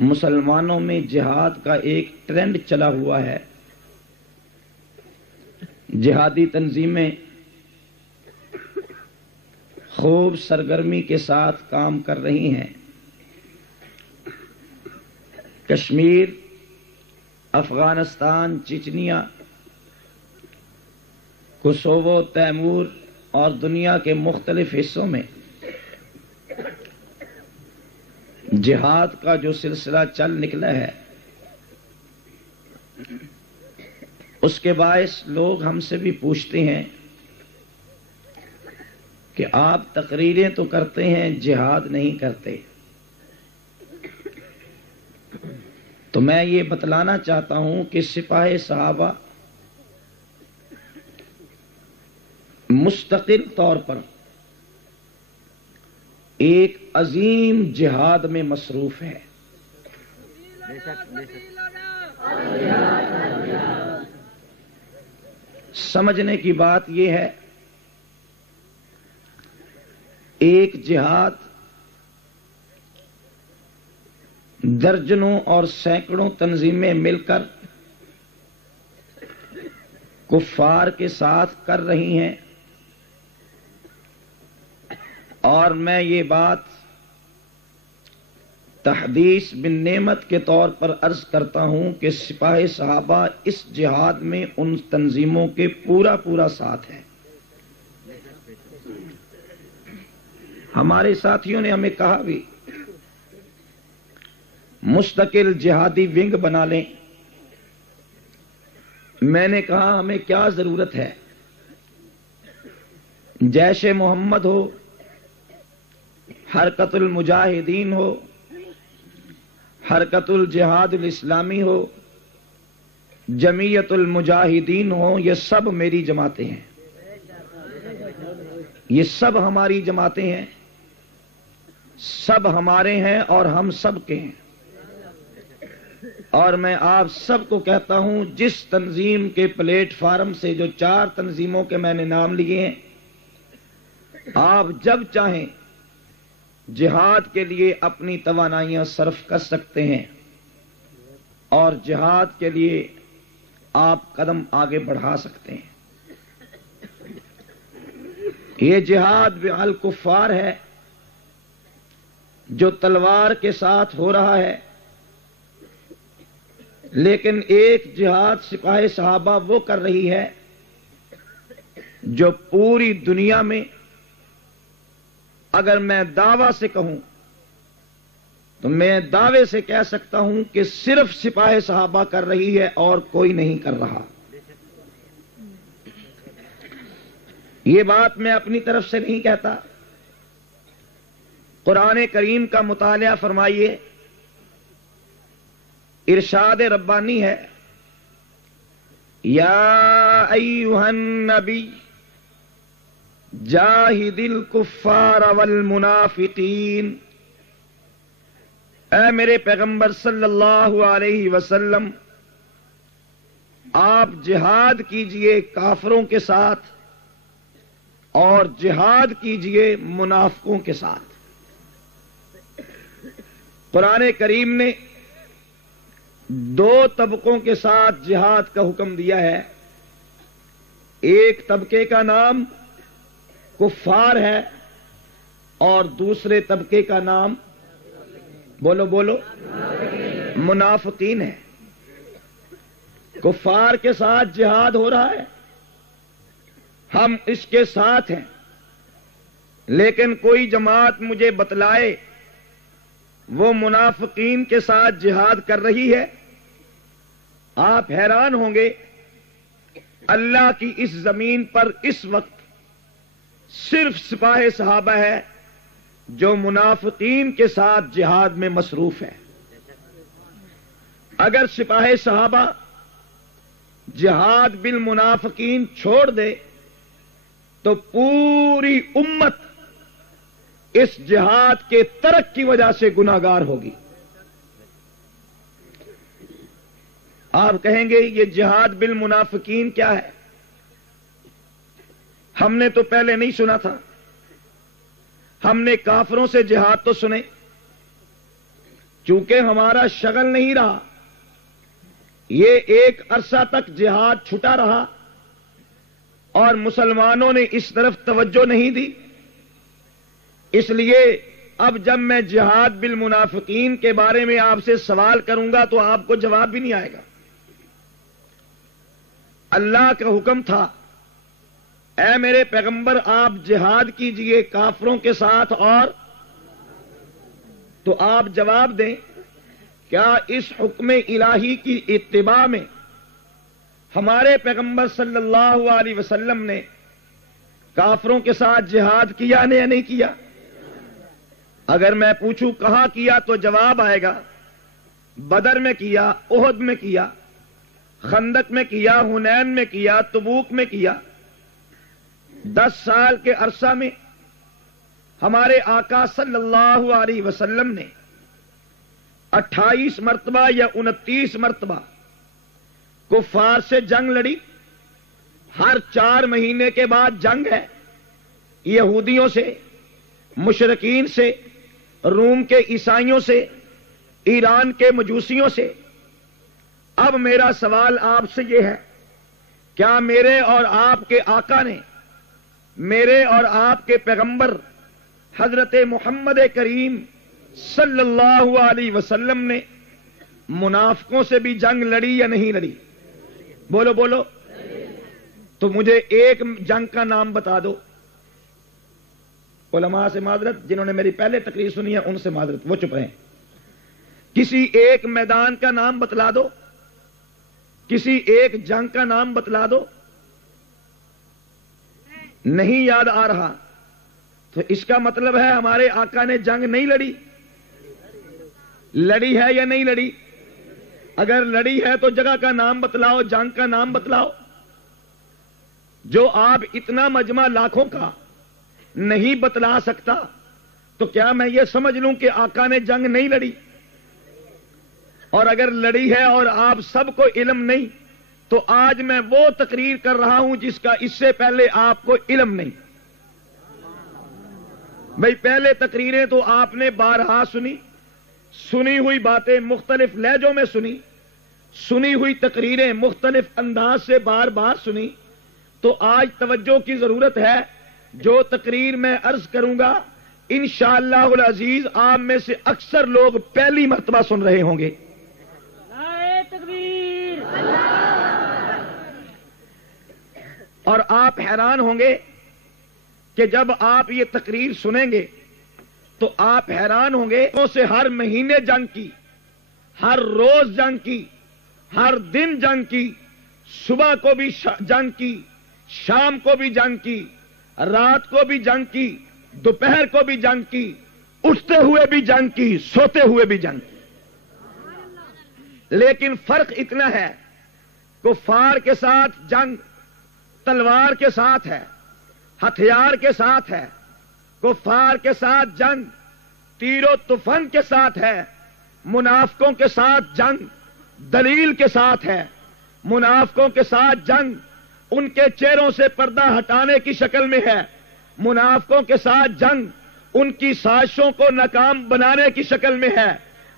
مسلمانوں میں جہاد کا ایک ٹرینڈ چلا ہوا ہے. جہادی تنظیمیں خوب سرگرمی کے ساتھ کام کر رہی ہیں. کشمیر، افغانستان، چچنیا، کوسوو، تیمور اور دنیا کے مختلف حصوں میں جہاد کا جو سلسلہ چل نکلا ہے، اس کے باعث لوگ ہم سے بھی پوچھتے ہیں کہ آپ تقریریں تو کرتے ہیں، جہاد نہیں کرتے. تو میں یہ بتلانا چاہتا ہوں کہ سپاہ صحابہ مستقل طور پر ایک عظیم جہاد میں مصروف ہے. سمجھنے کی بات یہ ہے، ایک جہاد درجنوں اور سینکڑوں تنظیمیں مل کر کفار کے ساتھ کر رہی ہیں، اور میں یہ بات تحدیث بن نعمت کے طور پر عرض کرتا ہوں کہ سپاہ صحابہ اس جہاد میں ان تنظیموں کے پورا ساتھ ہے. ہمارے ساتھیوں نے ہمیں کہا بھی مستقل جہادی ونگ بنا لیں. میں نے کہا ہمیں کیا ضرورت ہے، جیش محمد ہو، حرکت المجاہدین ہو، حرکت الجہاد الاسلامی ہو، جمعیت المجاہدین ہو، یہ سب میری جماعتیں ہیں، یہ سب ہماری جماعتیں ہیں، سب ہمارے ہیں اور ہم سب کے ہیں. اور میں آپ سب کو کہتا ہوں، جس تنظیم کے پلیٹ فارم سے جو 4 تنظیموں کے میں نے نام لیے ہیں، آپ جب چاہیں جہاد کے لیے اپنی توانائیاں صرف کر سکتے ہیں اور جہاد کے لیے آپ قدم آگے بڑھا سکتے ہیں. یہ جہاد بالکفار ہے جو تلوار کے ساتھ ہو رہا ہے، لیکن ایک جہاد سپاہ صحابہ وہ کر رہی ہے جو پوری دنیا میں، اگر میں دعویٰ سے کہوں تو میں دعوے سے کہہ سکتا ہوں کہ صرف سپاہ صحابہ کر رہی ہے اور کوئی نہیں کر رہا. یہ بات میں اپنی طرف سے نہیں کہتا. قرآن کریم کا مطالعہ فرمائیے، ارشاد ربانی ہے، یا ایھا النبی جاہد الکفار والمنافقین. اے میرے پیغمبر صلی اللہ علیہ وسلم، آپ جہاد کیجئے کافروں کے ساتھ اور جہاد کیجئے منافقوں کے ساتھ. قرآن کریم نے 2 طبقوں کے ساتھ جہاد کا حکم دیا ہے. ایک طبقے کا نام کفار ہے اور دوسرے طبقے کا نام بولو منافقین ہے. کفار کے ساتھ جہاد ہو رہا ہے، ہم اس کے ساتھ ہیں، لیکن کوئی جماعت مجھے بتلائے وہ منافقین کے ساتھ جہاد کر رہی ہے، آپ حیران ہوں گے. اللہ کی اس زمین پر اس وقت صرف سپاہ صحابہ ہے جو منافقین کے ساتھ جہاد میں مصروف ہے. اگر سپاہ صحابہ جہاد بالمنافقین چھوڑ دے تو پوری امت اس جہاد کے ترک کی وجہ سے گناہگار ہوگی. آپ کہیں گے یہ جہاد بالمنافقین کیا ہے؟ ہم نے تو پہلے نہیں سنا تھا. ہم نے کافروں سے جہاد تو سنے، چونکہ ہمارا شغل نہیں رہا، یہ ایک عرصہ تک جہاد چھٹا رہا اور مسلمانوں نے اس طرف توجہ نہیں دی، اس لیے اب جب میں جہاد بالمنافقین کے بارے میں آپ سے سوال کروں گا تو آپ کو جواب بھی نہیں آئے گا۔ اللہ کا حکم تھا، اے میرے پیغمبر آپ جہاد کیجئے کافروں کے ساتھ، اور تو آپ جواب دیں کیا اس حکم الہی کی اتباع میں ہمارے پیغمبر صلی اللہ علیہ وسلم نے کافروں کے ساتھ جہاد کیا یا نہیں کیا؟ اگر میں پوچھوں کہاں کیا تو جواب آئے گا بدر میں کیا، احد میں کیا، خندق میں کیا، حنین میں کیا، تبوک میں کیا۔ 10 سال کے عرصہ میں ہمارے آقا صلی اللہ علیہ وسلم نے 28 مرتبہ یا 29 مرتبہ کفار سے جنگ لڑی۔ ہر 4 مہینے کے بعد جنگ ہے، یہودیوں سے، مشرکین سے، روم کے عیسائیوں سے، ایران کے مجوسیوں سے۔ اب میرا سوال آپ سے یہ ہے، کیا میرے اور آپ کے آقا نے، میرے اور آپ کے پیغمبر حضرت محمد کریم صلی اللہ علیہ وسلم نے منافقوں سے بھی جنگ لڑی یا نہیں لڑی؟ بولو بولو۔ تو مجھے ایک جنگ کا نام بتا دو۔ علماء سے معذرت، جنہوں نے میری پہلے تقریر سنی ہے ان سے معذرت، وہ چپ رہیں۔ کسی ایک میدان کا نام بتلا دو، کسی ایک جنگ کا نام بتلا دو۔ نہیں یاد آ رہا تو اس کا مطلب ہے ہمارے آقا نے جنگ نہیں لڑی۔ لڑی ہے یا نہیں لڑی؟ اگر لڑی ہے تو جگہ کا نام بتلاؤ، جنگ کا نام بتلاؤ۔ جو آپ اتنا مجمع لاکھوں کا نہیں بتلا سکتا تو کیا میں یہ سمجھ لوں کہ آقا نے جنگ نہیں لڑی؟ اور اگر لڑی ہے اور آپ سب کو علم نہیں تو آج میں وہ تقریر کر رہا ہوں جس کا اس سے پہلے آپ کو علم نہیں۔ بھئی پہلے تقریریں تو آپ نے بارہا سنی، سنی ہوئی باتیں مختلف لہجوں میں سنی، سنی ہوئی تقریریں مختلف انداز سے بار بار سنی، تو آج توجہ کی ضرورت ہے۔ جو تقریر میں عرض کروں گا انشاءاللہ العزیز آپ میں سے اکثر لوگ پہلی مرتبہ سن رہے ہوں گے۔ اور آپ حیران ہوں گے کہ جب آپ یہ تقریر سنیں گے تو آپ حیران ہوں گے سے ہر مہینے جنگ کی، ہر روز جنگ کی، ہر دن جنگ کی، صبح کو بھی جنگ کی، شام کو بھی جنگ کی، رات کو بھی جنگ کی، دوپہر کو بھی جنگ کی، اٹھتے ہوئے بھی جنگ کی، سوتے ہوئے بھی جنگ کی۔ لیکن فرق اتنا ہے، کفار کے ساتھ جنگ تلوار کے ساتھ ہے، ہتھیار کے ساتھ ہے۔ کفار کے ساتھ جنگ تیر و تفنگ کے ساتھ ہے، منافقوں کے ساتھ جنگ دلیل کے ساتھ ہے۔ منافقوں کے ساتھ جنگ ان کے چہروں سے پردہ ہٹانے کی شکل میں ہے، منافقوں کے ساتھ جنگ ان کی سازشوں کو ناکام بنانے کی شکل میں ہے،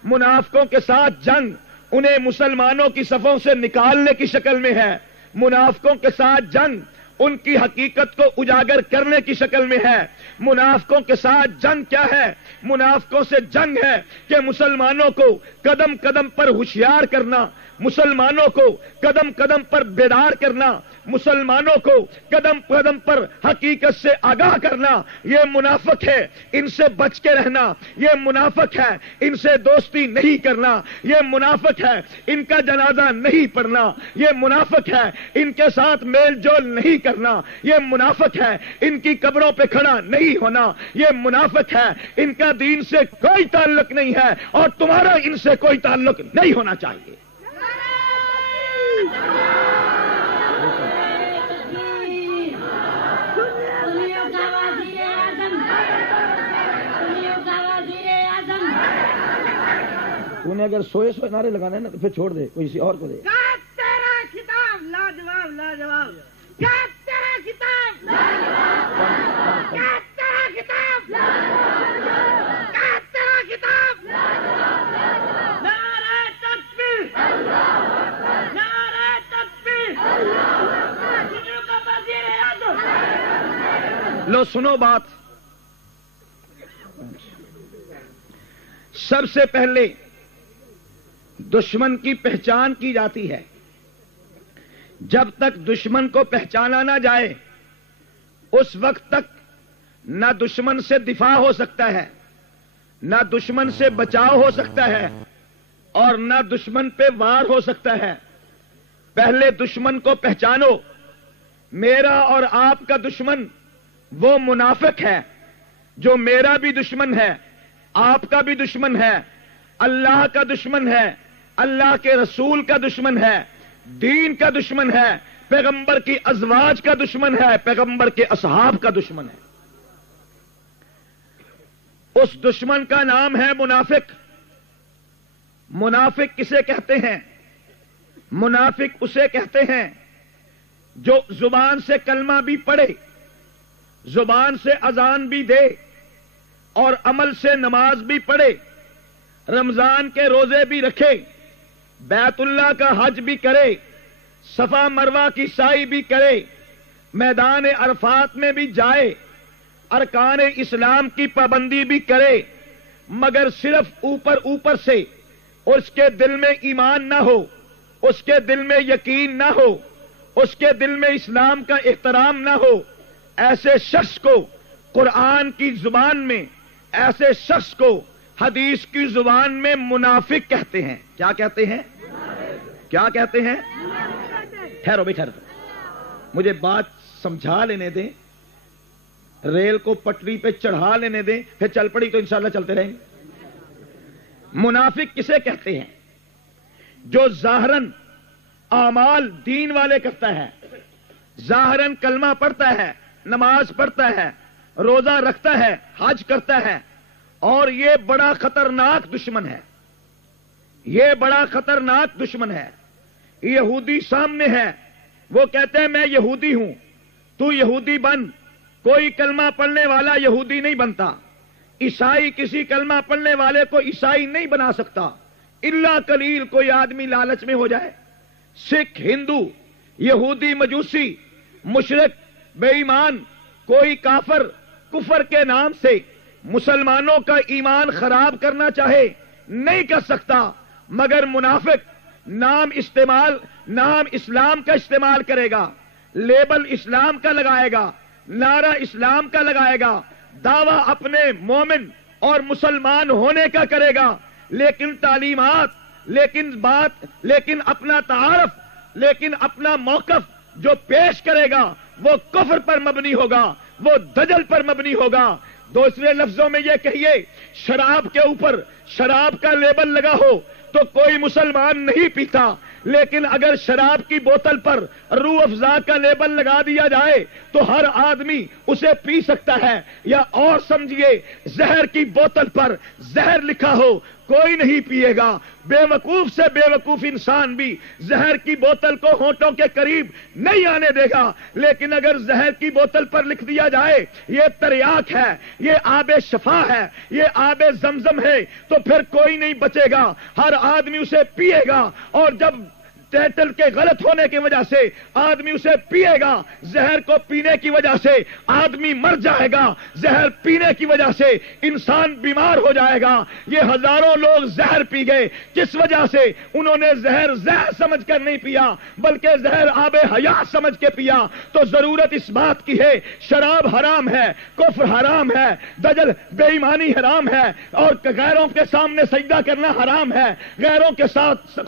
منافقوں کے ساتھ جنگ انہیں مسلمانوں کی صفوں سے نکالنے کی شکل میں ہے، منافقوں کے ساتھ جنگ ان کی حقیقت کو اجاگر کرنے کی شکل میں ہے۔ منافقوں کے ساتھ جنگ کیا ہے؟ منافقوں سے جنگ ہے کہ مسلمانوں کو قدم قدم پر ہوشیار کرنا، مسلمانوں کو قدم قدم پر بیدار کرنا، مسلمانوں کو قدم قدم پر حقیقت سے آگاہ کرنا۔ یہ منافق ہے، ان سے بچ کے رہنا۔ یہ منافق ہے، ان سے دوستی نہیں کرنا۔ یہ منافق ہے، ان کا جنازہ نہیں پڑھنا۔ یہ منافق ہے، ان کے ساتھ میل جول نہیں کرنا۔ یہ منافق ہے، ان کی قبروں پہ کھڑا نہیں ہونا۔ یہ منافق ہے، ان کا دین سے کوئی تعلق نہیں ہے اور تمہارا ان سے کوئی تعلق نہیں ہونا چاہیے۔ انہیں اگر سوئے سوئے نعرے لگانے نا تو پھر چھوڑ دے، کوئی کسی اور کو دے۔ کیا تیرا کتاب لاجواب لاجواب، کیا تیرا کتاب لاجواب، کیا تیرا کتاب لاجواب، کیا تیرا کتاب لاجواب۔ لو سنو بات. سب سے پہلے دشمن کی پہچان کی جاتی ہے. جب تک دشمن کو پہچانا نہ جائے اس وقت تک نہ دشمن سے دفاع ہو سکتا ہے، نہ دشمن سے بچاؤ ہو سکتا ہے، اور نہ دشمن پہ وار ہو سکتا ہے. پہلے دشمن کو پہچانو. میرا اور آپ کا دشمن وہ منافق ہے جو میرا بھی دشمن ہے، آپ کا بھی دشمن ہے، اللہ کا دشمن ہے، اللہ کے رسول کا دشمن ہے، دین کا دشمن ہے، پیغمبر کی ازواج کا دشمن ہے، پیغمبر کے اصحاب کا دشمن ہے. اس دشمن کا نام ہے منافق. منافق کسے کہتے ہیں؟ منافق اسے کہتے ہیں جو زبان سے کلمہ بھی پڑھے، زبان سے اذان بھی دے، اور عمل سے نماز بھی پڑھے، رمضان کے روزے بھی رکھے، بیت اللہ کا حج بھی کرے، صفا مروہ کی سعی بھی کرے، میدان عرفات میں بھی جائے، ارکان اسلام کی پابندی بھی کرے، مگر صرف اوپر اوپر سے اس کے دل میں ایمان نہ ہو، اس کے دل میں یقین نہ ہو، اس کے دل میں اسلام کا احترام نہ ہو. ایسے شخص کو قرآن کی زبان میں، ایسے شخص کو حدیث کی زبان میں منافق کہتے ہیں. کیا کہتے ہیں؟ کیا کہتے ہیں؟ ٹھہرو بھائی ٹھہرو، مجھے بات سمجھا لینے دیں، ریل کو پٹری پہ چڑھا لینے دیں، پھر چل پڑی تو انشاءاللہ چلتے رہیں گے. منافق کسے کہتے ہیں؟ جو ظاہراً اعمال دین والے کرتا ہے، ظاہراً کلمہ پڑھتا ہے، نماز پڑھتا ہے، روزہ رکھتا ہے، حج کرتا ہے، اور یہ بڑا خطرناک دشمن ہے. یہ بڑا خطرناک دشمن ہے. یہودی سامنے ہے، وہ کہتے ہیں میں یہودی ہوں، تو یہودی بن. کوئی کلمہ پڑھنے والا یہودی نہیں بنتا. عیسائی کسی کلمہ پڑھنے والے کو عیسائی نہیں بنا سکتا، الا قلیل کوئی آدمی لالچ میں ہو جائے. سکھ، ہندو، یہودی، مجوسی، مشرک، بے ایمان، کوئی کافر کفر کے نام سے مسلمانوں کا ایمان خراب کرنا چاہے نہیں کر سکتا، مگر منافق نام اسلام کا استعمال کرے گا، لیبل اسلام کا لگائے گا، نعرہ اسلام کا لگائے گا، دعویٰ اپنے مومن اور مسلمان ہونے کا کرے گا، لیکن تعلیمات، لیکن بات، لیکن اپنا تعارف، لیکن اپنا موقف جو پیش کرے گا وہ کفر پر مبنی ہوگا، وہ دجل پر مبنی ہوگا. دوسرے لفظوں میں یہ کہیے، شراب کے اوپر شراب کا لیبل لگا ہو تو کوئی مسلمان نہیں پیتا، لیکن اگر شراب کی بوتل پر روح افزا کا لیبل لگا دیا جائے تو ہر آدمی اسے پی سکتا ہے. یا اور سمجھیے، زہر کی بوتل پر زہر لکھا ہو کوئی نہیں پیے گا. بے وقوف سے بے وقوف انسان بھی زہر کی بوتل کو ہونٹوں کے قریب نہیں آنے دے گا، لیکن اگر زہر کی بوتل پر لکھ دیا جائے یہ تریاک ہے، یہ آب شفا ہے، یہ آب زمزم ہے، تو پھر کوئی نہیں بچے گا، ہر آدمی اسے پیے گا. اور جب ٹیٹل کے غلط ہونے کی وجہ سے آدمی اسے پیے گا، زہر کو پینے کی وجہ سے آدمی مر جائے گا، زہر پینے کی وجہ سے انسان بیمار ہو جائے گا. یہ ہزاروں لوگ زہر پی گئے، کس وجہ سے؟ انہوں نے زہر سمجھ کر نہیں پیا بلکہ زہر آب حیات سمجھ کے پیا. تو ضرورت اس بات کی ہے، شراب حرام ہے، کفر حرام ہے، دجل بے ایمانی حرام ہے، اور غیروں کے سامنے سجدہ کرنا حرام ہے، غیروں کے ساتھ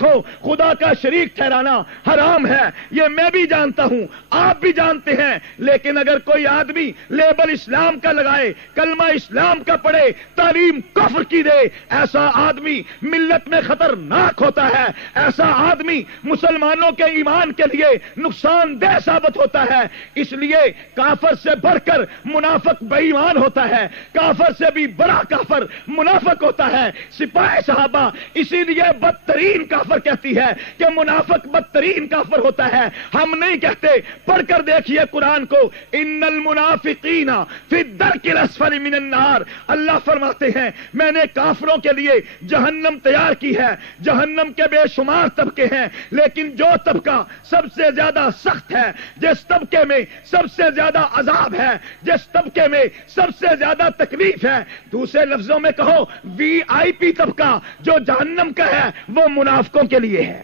خدا کا شریک ٹھہرانا حرام ہے. یہ میں بھی جانتا ہوں، آپ بھی جانتے ہیں، لیکن اگر کوئی آدمی لیبل اسلام کا لگائے، کلمہ اسلام کا پڑھے، تعلیم کفر کی دے، ایسا آدمی ملت میں خطرناک ہوتا ہے. ایسا آدمی مسلمانوں کے ایمان کے لیے نقصان دہ ثابت ہوتا ہے. اس لیے کافر سے بڑھ کر منافق بے ایمان ہوتا ہے، کافر سے بھی بڑا کافر منافق ہوتا ہے. سپاہ صحابہ اسی لیے بدترین کافر کہتی ہے کہ منافق منافق بدترین کافر ہوتا ہے. ہم نہیں کہتے, پڑھ کر دیکھیے قرآن کو, ان المنافقین فی الدرک الاسفل من النار. اللہ فرماتے ہیں میں نے کافروں کے لیے جہنم تیار کی ہے. جہنم کے بے شمار طبقے ہیں, لیکن جو طبقہ سب سے زیادہ سخت ہے, جس طبقے میں سب سے زیادہ عذاب ہے, جس طبقے میں سب سے زیادہ تکلیف ہے, دوسرے لفظوں میں کہو وی آئی پی طبقہ جو جہنم کا ہے, وہ منافقوں کے لیے ہے.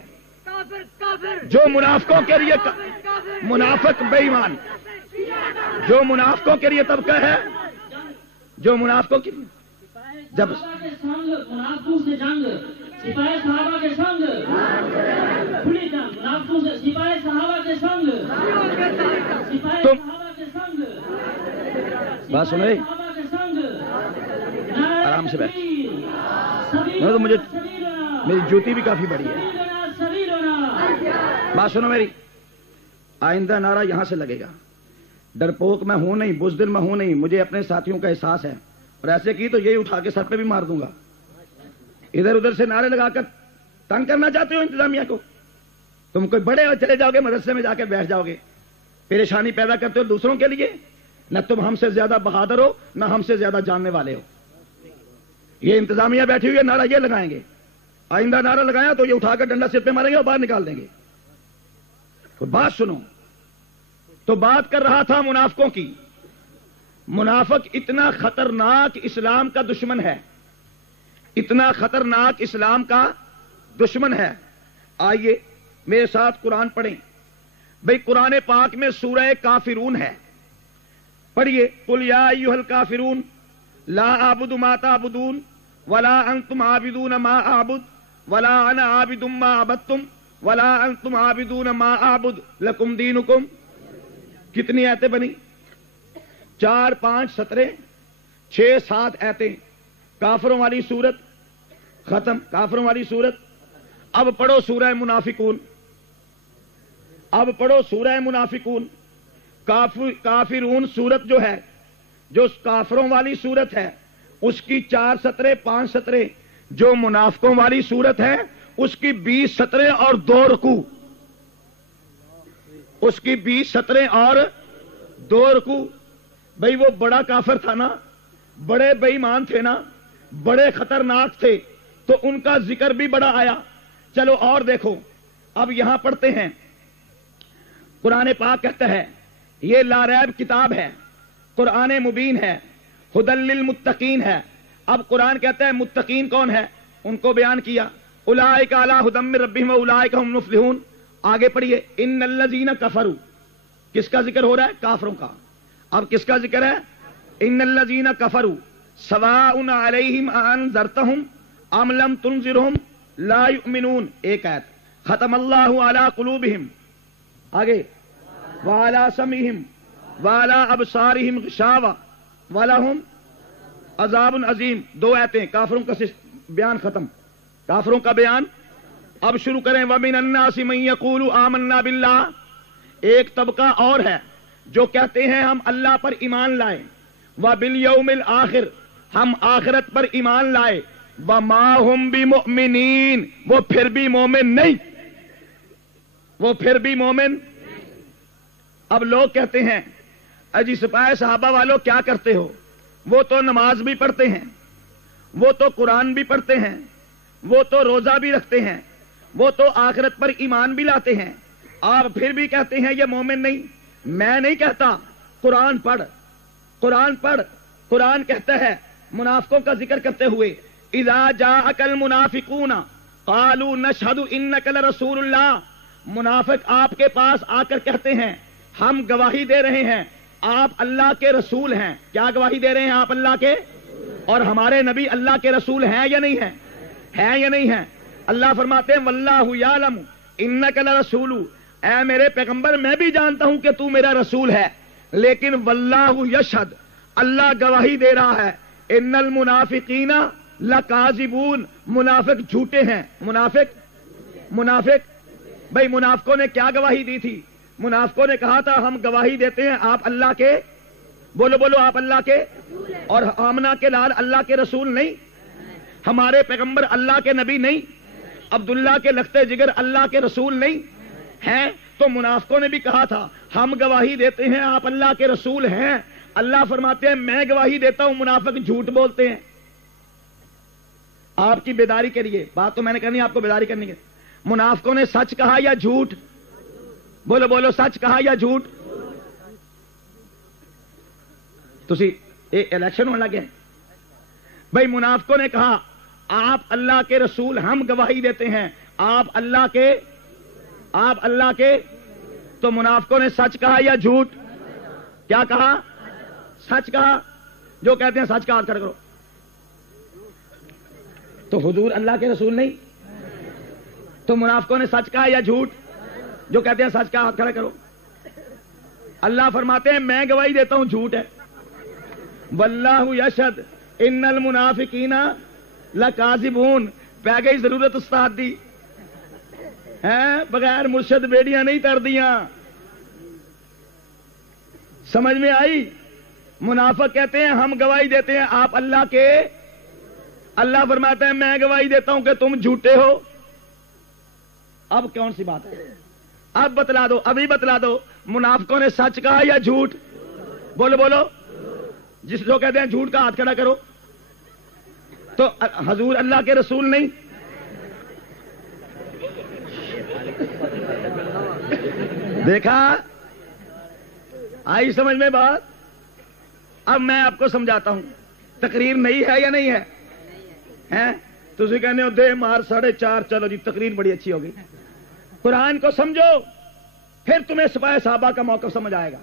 جو منافقوں کے لیے منافق بے ایمان, جو منافقوں کے لیے طبقہ ہے, جو منافقوں کے لیے جب منافقوں سے جنگ, سپاہی صحابہ کے سنگ, کھلی جنگ, منافقوں سے سپاہی صحابہ کے سنگ, سپاہی صحابہ کے سنگ, بات سن رہے صحابہ کے سنگ, آرام سے بیٹھ. تو مجھے میری جوتی بھی کافی بڑی ہے. بات سنو میری, آئندہ نعرہ یہاں سے لگے گا. ڈرپوک میں ہوں نہیں, بزدل میں ہوں نہیں, مجھے اپنے ساتھیوں کا احساس ہے, اور ایسے کی تو یہی اٹھا کے سر پہ بھی مار دوں گا. ادھر ادھر سے نعرے لگا کر تنگ کرنا چاہتے ہو انتظامیہ کو. تم کوئی بڑے اور چلے جاؤ گے, مدرسے میں جا کے بیٹھ جاؤ گے, پریشانی پیدا کرتے ہو دوسروں کے لیے. نہ تم ہم سے زیادہ بہادر ہو, نہ ہم سے زیادہ جاننے والے ہو. یہ انتظامیہ بیٹھی ہوئی ہے, نعرہ یہ لگائیں گے. آئندہ نعرہ لگایا تو یہ اٹھا کر ڈنڈا سر پہ ماریں گے اور باہر نکال دیں گے. تو بات سنو, تو بات کر رہا تھا منافقوں کی. منافق اتنا خطرناک اسلام کا دشمن ہے, اتنا خطرناک اسلام کا دشمن ہے. آئیے میرے ساتھ قرآن پڑھیں. بھئی قرآن پاک میں سورہ کافرون ہے, پڑھیے. قل یا ایھا الکافرون لا اعبد ما تعبدون ولا انتم عابدون ما اعبد ولا انا عابد ما عبدتم ولا انتم عابدون ما اعبد لکم دینکم. کتنی آیتیں بنی؟ 4 5 17 6 7 آیتیں. کافروں والی صورت ختم, کافروں والی صورت. اب پڑھو سورہ منافقون, اب پڑھو سورہ منافقون. کافرون صورت جو ہے, جو کافروں والی صورت ہے, اس کی 4 17 5 17. جو منافقوں والی صورت ہے اس کی 20 17 اور 2 رکوع, اس کی 20 17 اور 2 رکوع. بھئی وہ بڑا کافر تھا نا, بڑے بے ایمان تھے نا, بڑے خطرناک تھے, تو ان کا ذکر بھی بڑا آیا. چلو اور دیکھو, اب یہاں پڑھتے ہیں. قرآن پاک کہتا ہے یہ لا ریب کتاب ہے, قرآن مبین ہے, ھدی للمتقین ہے. اب قرآن کہتا ہے متقین کون ہے, ان کو بیان کیا. اولئک علی ھدی من ربہم واولئک هم المفلحون. آگے پڑھیے. ان الذین کفروا, کس کا ذکر ہو رہا ہے؟ کافروں کا. اب کس کا ذکر ہے؟ ان الذین کفروا سواء علیہم انذرتہم ام لم تنذرہم لا یؤمنون. ایک آیت. ختم اللہ علی قلوبہم, آگے, وعلی سمعہم وعلی ابصارہم غشاوہ ولہم عذاب عظیم. 2 آیتیں. کافروں کا بیان ختم, کافروں کا بیان. اب شروع کریں. ومن الناس من یقول آمنا باللہ. ایک طبقہ اور ہے جو کہتے ہیں ہم اللہ پر ایمان لائے, وبالیوم الآخر, ہم آخرت پر ایمان لائے, وما ہم بمؤمنین, وہ پھر بھی مومن نہیں, وہ پھر بھی مومن. اب لوگ کہتے ہیں اجی سپاہی صحابہ والوں کیا کرتے ہو؟ وہ تو نماز بھی پڑھتے ہیں, وہ تو قرآن بھی پڑھتے ہیں, وہ تو روزہ بھی رکھتے ہیں, وہ تو آخرت پر ایمان بھی لاتے ہیں, آپ پھر بھی کہتے ہیں یہ مومن نہیں. میں نہیں کہتا, قرآن پڑھ, قرآن پڑھ. قرآن کہتا ہے منافقوں کا ذکر کرتے ہوئے, اذا جاءک المنافقون قالوا نشہد انک لرسول اللہ. منافق آپ کے پاس آ کر کہتے ہیں ہم گواہی دے رہے ہیں آپ اللہ کے رسول ہیں. کیا گواہی دے رہے ہیں؟ آپ اللہ کے, اور ہمارے نبی اللہ کے رسول ہیں یا نہیں ہیں؟ ہیں یا نہیں ہیں؟ اللہ فرماتے ہیں واللہ یعلم انک لرسول. اے میرے پیغمبر میں بھی جانتا ہوں کہ تو میرا رسول ہے, لیکن واللہ یشہد, اللہ گواہی دے رہا ہے, ان المنافقین لکاذبون, منافق جھوٹے ہیں. منافق بھئی منافقوں نے کیا گواہی دی تھی؟ منافقوں نے کہا تھا ہم گواہی دیتے ہیں آپ اللہ کے, بولو بولو, آپ اللہ کے, اور آمنہ کے لال اللہ کے رسول نہیں, ہمارے پیغمبر اللہ کے نبی نہیں. عبداللہ کے لختے جگر اللہ کے رسول نہیں ہیں؟ تو منافقوں نے بھی کہا تھا ہم گواہی دیتے ہیں آپ اللہ کے رسول ہیں. اللہ فرماتے ہیں میں گواہی دیتا ہوں، منافق جھوٹ بولتے ہیں. آپ کی بیداری کے لیے بات تو میں نے کرنی ہے، آپ کو بیداری کرنی ہے. منافقوں نے سچ کہا یا جھوٹ؟ بولو بولو، سچ کہا یا جھوٹ؟ تسی الیکشن ہونے لگے بھائی. منافقوں نے کہا آپ اللہ کے رسول، ہم گواہی دیتے ہیں آپ اللہ کے. تو منافقوں نے سچ کہا یا جھوٹ؟ کیا کہا؟ سچ کہا. جو کہتے ہیں سچ کا ہاتھ کھڑا کرو. تو حضور اللہ کے رسول نہیں؟ تو منافقوں نے سچ کہا یا جھوٹ؟ جو کہتے ہیں سچ کا ہاتھ کھڑا کرو. اللہ فرماتے ہیں میں گواہی دیتا ہوں جھوٹ ہے. واللہ یشہد ان المنافقین لکاذبون. پہ گئی ضرورت استاد دی ہے، بغیر مرشد بیڑیاں نہیں تر دیاں. سمجھ میں آئی؟ منافق کہتے ہیں ہم گواہی دیتے ہیں آپ اللہ کے. اللہ فرماتا ہے میں گواہی دیتا ہوں کہ تم جھوٹے ہو. اب کون سی بات ہے؟ اب بتلا دو، ابھی بتلا دو. منافقوں نے سچ کہا یا جھوٹ؟ بولو بولو. جس جو کہتے ہیں جھوٹ کا ہاتھ کھڑا کرو. تو حضور اللہ کے رسول نہیں؟ دیکھا؟ آئی سمجھ میں بات؟ اب میں آپ کو سمجھاتا ہوں. تقریر نہیں ہے یا نہیں ہے؟ ہیں تو کہنے ہو دے مار 4:30. چلو جی تقریر بڑی اچھی ہوگی. قرآن کو سمجھو پھر تمہیں سپاہ صحابہ کا موقف سمجھ آئے گا.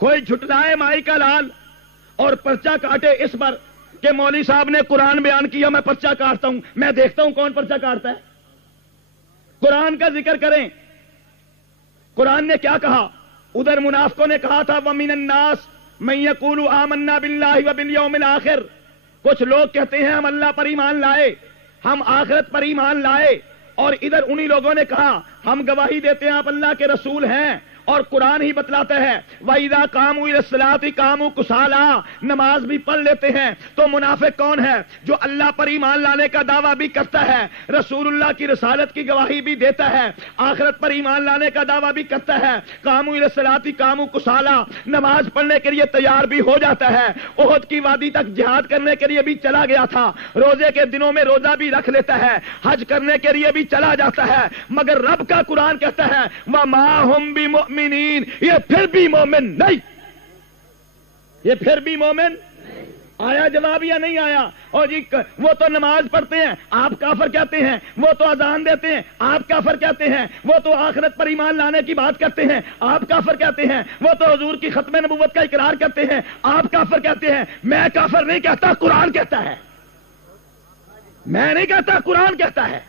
کوئی جھٹلائے مائی کا لال اور پرچہ کاٹے اس پر کہ مولوی صاحب نے قرآن بیان کیا میں پرچہ کاٹتا ہوں. میں دیکھتا ہوں کون پرچہ کاٹتا ہے. قرآن کا ذکر کریں. قرآن نے کیا کہا؟ ادھر منافقوں نے کہا تھا وَمِنَ النَّاسِ مَن يَقُولُ آمَنَّا بِاللَّهِ وَبِالْيَوْمِ الْآخِرِ. کچھ لوگ کہتے ہیں ہم اللہ پر ایمان لائے، ہم آخرت پر ایمان لائے. اور ادھر انہی لوگوں نے کہا ہم گواہی دیتے ہیں آپ اللہ کے رسول ہیں. اور قرآن ہی بتلاتا ہے وَإِذَا قَامُوا إِلَى الصَّلَاةِ قَامُوا كُسَالَىٰ. نماز بھی پڑھ لیتے ہیں. تو منافق کون ہے؟ جو اللہ پر ایمان لانے کا دعویٰ بھی کرتا ہے، رسول اللہ کی رسالت کی گواہی بھی دیتا ہے، آخرت پر ایمان لانے کا دعویٰ بھی کرتا ہے. قَامُوا إِلَى الصَّلَاةِ قَامُوا كُسَالَىٰ. نماز پڑھنے کے لیے تیار بھی ہو جاتا ہے. احد کی وادی تک جہاد کرنے کے لیے بھی چلا گیا تھا. روزے کے دنوں میں روزہ بھی رکھ لیتا ہے. حج کرنے کے لیے بھی چلا جاتا ہے. مگر رب کا قرآن کہتا ہے وَمَا هُمْ بِمُؤْمِنِينَ. یہ پھر بھی مومن نہیں. یہ پھر بھی مومن آیا جواب یا نہیں آیا؟ اور جی وہ تو نماز پڑھتے ہیں آپ کافر کہتے ہیں، وہ تو اذان دیتے ہیں آپ کافر کہتے ہیں، وہ تو آخرت پر ایمان لانے کی بات کرتے ہیں آپ کافر کہتے ہیں، وہ تو حضور کی ختم نبوت کا اقرار کرتے ہیں آپ کافر کہتے ہیں. میں کافر نہیں کہتا، قرآن کہتا ہے. میں نہیں کہتا، قرآن کہتا ہے.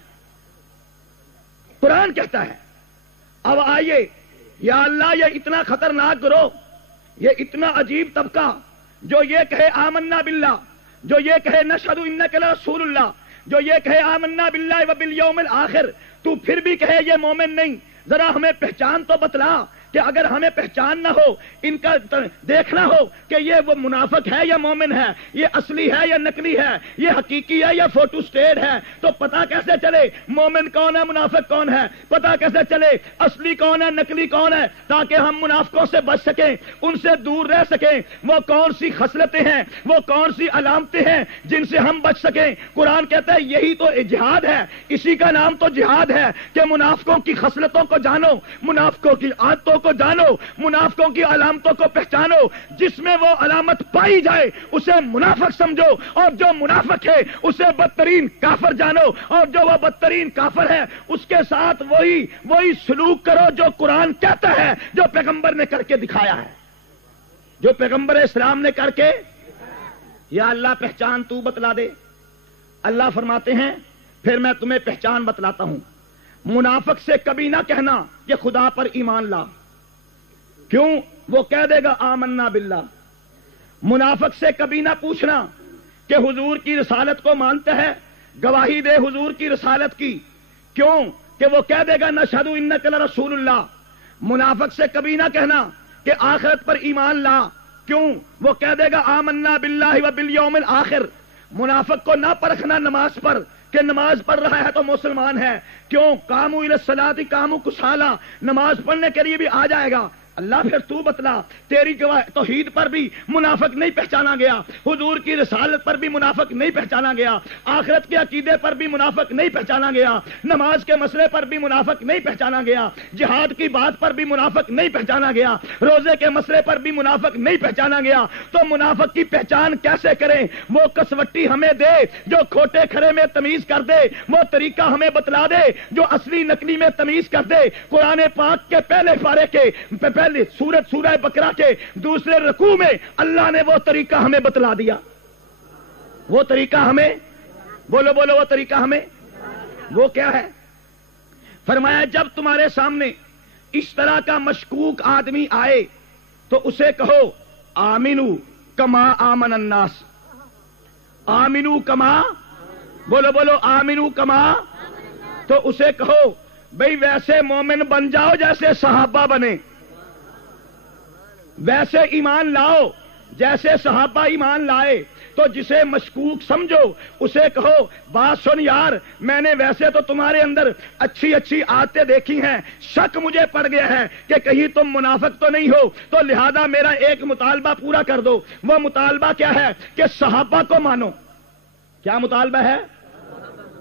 قرآن کہتا ہے. اب آئیے یا اللہ یہ اتنا خطرناک گروہ، یہ اتنا عجیب طبقہ جو یہ کہے آمنا باللہ، جو یہ کہے نشہد انک لرسول اللہ، جو یہ کہے آمنا باللہ وبالیوم الآخر، تو پھر بھی کہے یہ مومن نہیں. ذرا ہمیں پہچان تو بتلا کہ اگر ہمیں پہچان نہ ہو، ان کا دیکھنا ہو کہ یہ وہ منافق ہے یا مومن ہے، یہ اصلی ہے یا نقلی ہے، یہ حقیقی ہے یا فوٹو سٹیٹ ہے، تو پتہ کیسے چلے مومن کون ہے منافق کون ہے؟ پتہ کیسے چلے اصلی کون ہے نقلی کون ہے؟ تاکہ ہم منافقوں سے بچ سکیں، ان سے دور رہ سکیں. وہ کون سی خصلتیں ہیں، وہ کون سی علامتیں ہیں جن سے ہم بچ سکیں؟ قرآن کہتا ہے یہی تو جہاد ہے، اسی کا نام تو جہاد ہے کہ منافقوں کی خصلتوں کو جانو، منافقوں کی عادتوں کو جانو، منافقوں کی علامتوں کو پہچانو. جس میں وہ علامت پائی جائے اسے منافق سمجھو، اور جو منافق ہے اسے بدترین کافر جانو، اور جو وہ بدترین کافر ہے اس کے ساتھ وہی سلوک کرو جو قرآن کہتا ہے، جو پیغمبر نے کر کے دکھایا ہے، جو پیغمبر اسلام نے کر کے. یا اللہ پہچان تو بتلا دے. اللہ فرماتے ہیں پھر میں تمہیں پہچان بتلاتا ہوں. منافق سے کبھی نہ کہنا کہ خدا پر ایمان لا. کیوں؟ وہ کہہ دے گا آمنا باللہ. منافق سے کبھی نہ پوچھنا کہ حضور کی رسالت کو مانتا ہے، گواہی دے حضور کی رسالت کی. کیوں؟ کہ وہ کہہ دے گا نشہد انک لرسول اللہ. منافق سے کبھی نہ کہنا کہ آخرت پر ایمان لا. کیوں؟ وہ کہہ دے گا آمنا باللہ وبالیوم الآخر. منافق کو نہ پرکھنا نماز پر کہ نماز پڑھ رہا ہے تو مسلمان ہے. کیوں؟ قاموا الی الصلاۃ قاموا کسالى، نماز پڑھنے کے لیے بھی آ جائے گا. اللہ پھر تو بتلا، تیری توحید پر بھی منافق نہیں پہچانا گیا، حضور کی رسالت پر بھی منافق نہیں پہچانا گیا، آخرت کے عقیدے پر بھی منافق نہیں پہچانا گیا، نماز کے مسئلے پر بھی منافق نہیں پہچانا گیا، جہاد کی بات پر بھی منافق نہیں پہچانا گیا، روزے کے مسئلے پر بھی منافق نہیں پہچانا گیا. تو منافق کی پہچان کیسے کریں؟ وہ کسوٹی ہمیں دے جو کھوٹے کھرے میں تمیز کر دے، وہ طریقہ ہمیں بتلا دے جو اصلی نقلی میں تمیز کر دے. قرآن پاک کے پہلے پارے کے پہلے سورہ بقرہ کے دوسرے رکوع میں اللہ نے وہ طریقہ ہمیں بتلا دیا. وہ طریقہ ہمیں بولو وہ طریقہ ہمیں وہ کیا ہے؟ فرمایا جب تمہارے سامنے اس طرح کا مشکوک آدمی آئے تو اسے کہو آمنو کما آمن الناس. آمنو کما بولو آمنو کما. تو اسے کہو بھئی ویسے مومن بن جاؤ جیسے صحابہ بنے، ویسے ایمان لاؤ جیسے صحابہ ایمان لائے. تو جسے مشکوک سمجھو اسے کہو بات سن یار، میں نے ویسے تو تمہارے اندر اچھی عادتیں دیکھی ہیں، شک مجھے پڑ گیا ہے کہ کہیں تم منافق تو نہیں ہو، تو لہذا میرا ایک مطالبہ پورا کر دو. وہ مطالبہ کیا ہے؟ کہ صحابہ کو مانو. کیا مطالبہ ہے؟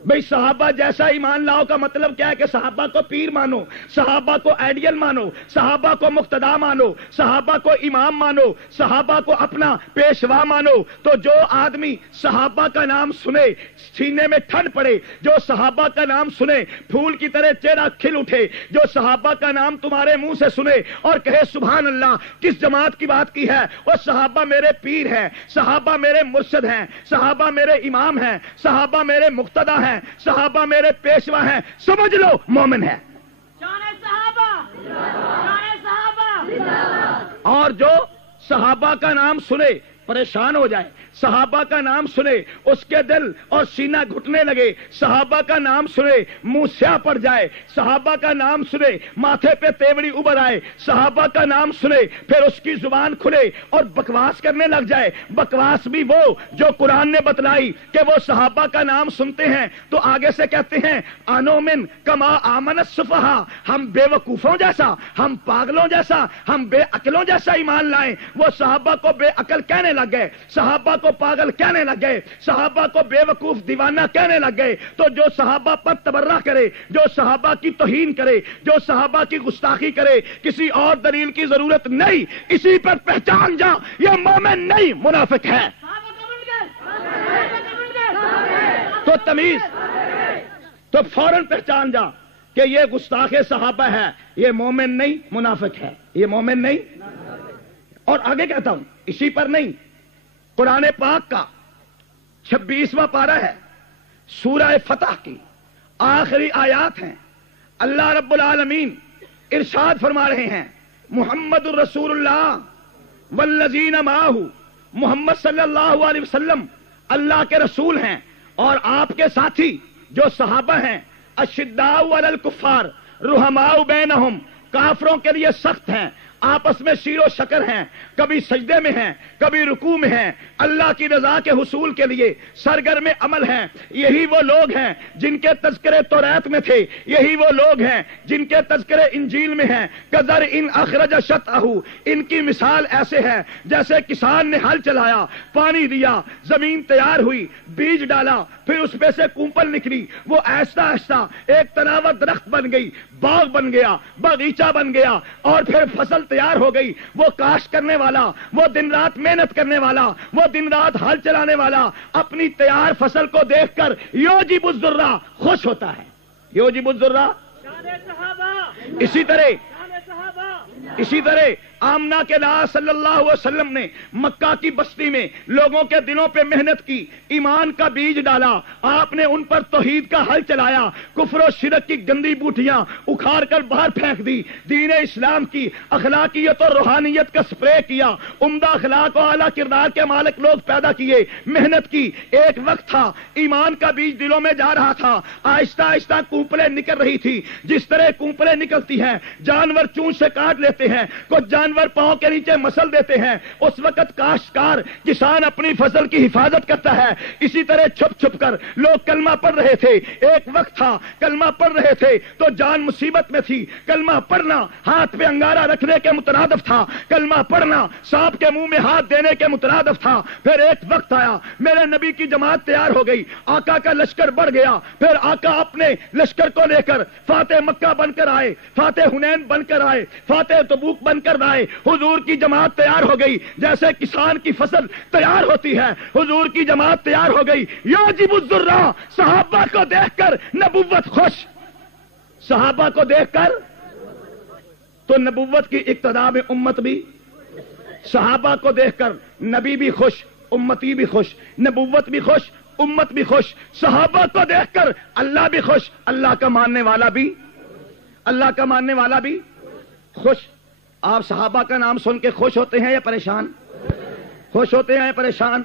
بھئی صحابہ جیسا ایمان لاؤ کا مطلب کیا ہے؟ کہ صحابہ کو پیر مانو، صحابہ کو آئیڈیل مانو، صحابہ کو مقتدا مانو، صحابہ کو امام مانو، صحابہ کو اپنا پیشوا مانو. تو جو آدمی صحابہ کا نام سنے سینے میں ٹھنڈ پڑے، جو صحابہ کا نام سنے پھول کی طرح چہرہ کھل اٹھے، جو صحابہ کا نام تمہارے منہ سے سنے اور کہے سبحان اللہ، کس جماعت کی بات کی ہے؟ وہ صحابہ میرے پیر ہیں، صحابہ میرے مرشد ہیں، صحابہ میرے امام ہیں، صحابہ میرے مقتدا ہیں، صحابہ میرے پیشوا ہیں، سمجھ لو مومن ہے. شان صحابہ، شان صحابہ. اور جو صحابہ کا نام سنے پریشان ہو جائے، صحابہ کا نام سنے اس کے دل اور سینہ گھٹنے لگے، صحابہ کا نام سنے منہ سیاہ پڑ جائے، صحابہ کا نام سنے ماتھے پہ تیوری ابھر آئے، صحابہ کا نام سنے پھر اس کی زبان کھلے اور بکواس کرنے لگ جائے. بکواس بھی وہ جو قرآن نے بتلائی کہ وہ صحابہ کا نام سنتے ہیں تو آگے سے کہتے ہیں انومن کما آمن السفہاء، ہم بے وقوفوں جیسا، ہم پاگلوں جیسا، ہم بے عقلوں جیسا ایمان لائیں. وہ صحابہ کو بے عقل کہنے لگ گئے، صحابہ کو پاگل کہنے لگ گئے، صحابہ کو بے وقوف دیوانہ کہنے لگ گئے. تو جو صحابہ پر تبرہ کرے، جو صحابہ کی توہین کرے، جو صحابہ کی گستاخی کرے، کسی اور دلیل کی ضرورت نہیں، اسی پر پہچان جا یہ مومن نہیں منافق ہے. تو تمیز تو فوراً پہچان جا کہ یہ گستاخ صحابہ ہے، یہ مومن نہیں منافق ہے، یہ مومن نہیں. اور آگے کہتا ہوں اسی پر نہیں، قرآن پاک کا 26واں پارہ ہے، سورہ فتح کی آخری آیات ہیں. اللہ رب العالمین ارشاد فرما رہے ہیں محمد الرسول اللہ والذین معہ، محمد صلی اللہ علیہ وسلم اللہ کے رسول ہیں اور آپ کے ساتھی جو صحابہ ہیں، اشداء علی الکفار رحماء بینہم، کافروں کے لیے سخت ہیں، آپس میں شیر و شکر ہیں، کبھی سجدے میں ہیں، کبھی رکوع میں ہیں، اللہ کی رضا کے حصول کے لیے سرگرم عمل ہیں. یہی وہ لوگ ہیں جن کے تذکرے توریت میں تھے، یہی وہ لوگ ہیں جن کے تذکرے انجیل میں ہیں. کذر ان اخرج شطأہ، ان کی مثال ایسے ہے جیسے کسان نے ہل چلایا، پانی دیا، زمین تیار ہوئی، بیج ڈالا، پھر اس میں سے کونپل نکلی، وہ آہستہ آہستہ ایک تناور درخت بن گئی، باغ بن گیا، باغیچہ بن گیا، اور پھر فصل تیار ہو گئی. وہ کاشت کرنے والا، وہ دن رات محنت کرنے والا، وہ دن رات ہل چلانے والا اپنی تیار فصل کو دیکھ کر یوجب الذرہ خوش ہوتا ہے. یوجب الذرہ. اسی طرح آمنہ کے لاء صلی اللہ علیہ وسلم نے مکہ کی بستی میں لوگوں کے دلوں پہ محنت کی، ایمان کا بیج ڈالا، آپ نے ان پر توحید کا حل چلایا، کفر و شرک کی گندی بوٹیاں اکھاڑ کر باہر پھینک دی، دین اسلام کی اخلاقیت اور روحانیت کا سپرے کیا، عمدہ اخلاق و اعلیٰ کردار کے مالک لوگ پیدا کیے، محنت کی. ایک وقت تھا ایمان کا بیج دلوں میں جا رہا تھا، آہستہ آہستہ کونپلیں نکل رہی تھی. جس طرح کونپلیں نکلتی ہیں، جانور چونچ سے کاٹ لیتے ہیں، کچھ جانور جانور پاؤں کے نیچے مسل دیتے ہیں، اس وقت کاشتکار کسان اپنی فصل کی حفاظت کرتا ہے۔ اسی طرح چھپ چھپ کر لوگ کلمہ پڑھ رہے تھے۔ ایک وقت تھا کلمہ پڑھ رہے تھے تو جان مصیبت میں تھی، کلمہ پڑھنا ہاتھ پہ انگارہ رکھنے کے مترادف تھا، کلمہ پڑھنا سانپ کے منہ میں ہاتھ دینے کے مترادف تھا۔ پھر ایک وقت آیا، میرے نبی کی جماعت تیار ہو گئی، آقا کا لشکر بڑھ گیا، پھر آقا اپنے لشکر کو لے کر فاتح مکہ بن کر آئے، فاتح حنین بن کر آئے، فاتح تبوک بن کر آئے۔ حضور کی جماعت تیار ہو گئی جیسے کسان کی فصل تیار ہوتی ہے، حضور کی جماعت تیار ہو گئی۔ یعجب الذرا، صحابہ کو دیکھ کر نبوت خوش، صحابہ کو دیکھ کر تو نبوت کی اقتدا میں امت بھی، صحابہ کو دیکھ کر نبی بھی خوش، امتی بھی خوش، نبوت بھی خوش، امت بھی خوش، صحابہ کو دیکھ کر اللہ بھی خوش، اللہ کا ماننے والا بھی، اللہ کا ماننے والا بھی خوش۔ آپ صحابہ کا نام سن کے خوش ہوتے ہیں یا پریشان؟ خوش ہوتے ہیں یا پریشان؟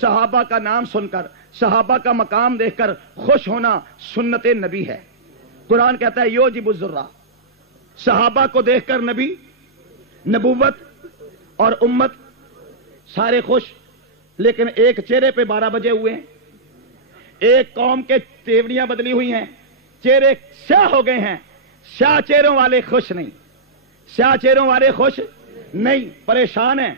صحابہ کا نام سن کر، صحابہ کا مقام دیکھ کر خوش ہونا سنت نبی ہے۔ قرآن کہتا ہے یعجب الذرا، صحابہ کو دیکھ کر نبی، نبوت اور امت سارے خوش، لیکن ایک چہرے پہ 12 بجے ہوئے ہیں، ایک قوم کے تیوریاں بدلی ہوئی ہیں، چہرے سیاہ ہو گئے ہیں، سیاہ چہروں والے خوش نہیں، سیاہ چہروں والے خوش نہیں، پریشان ہیں۔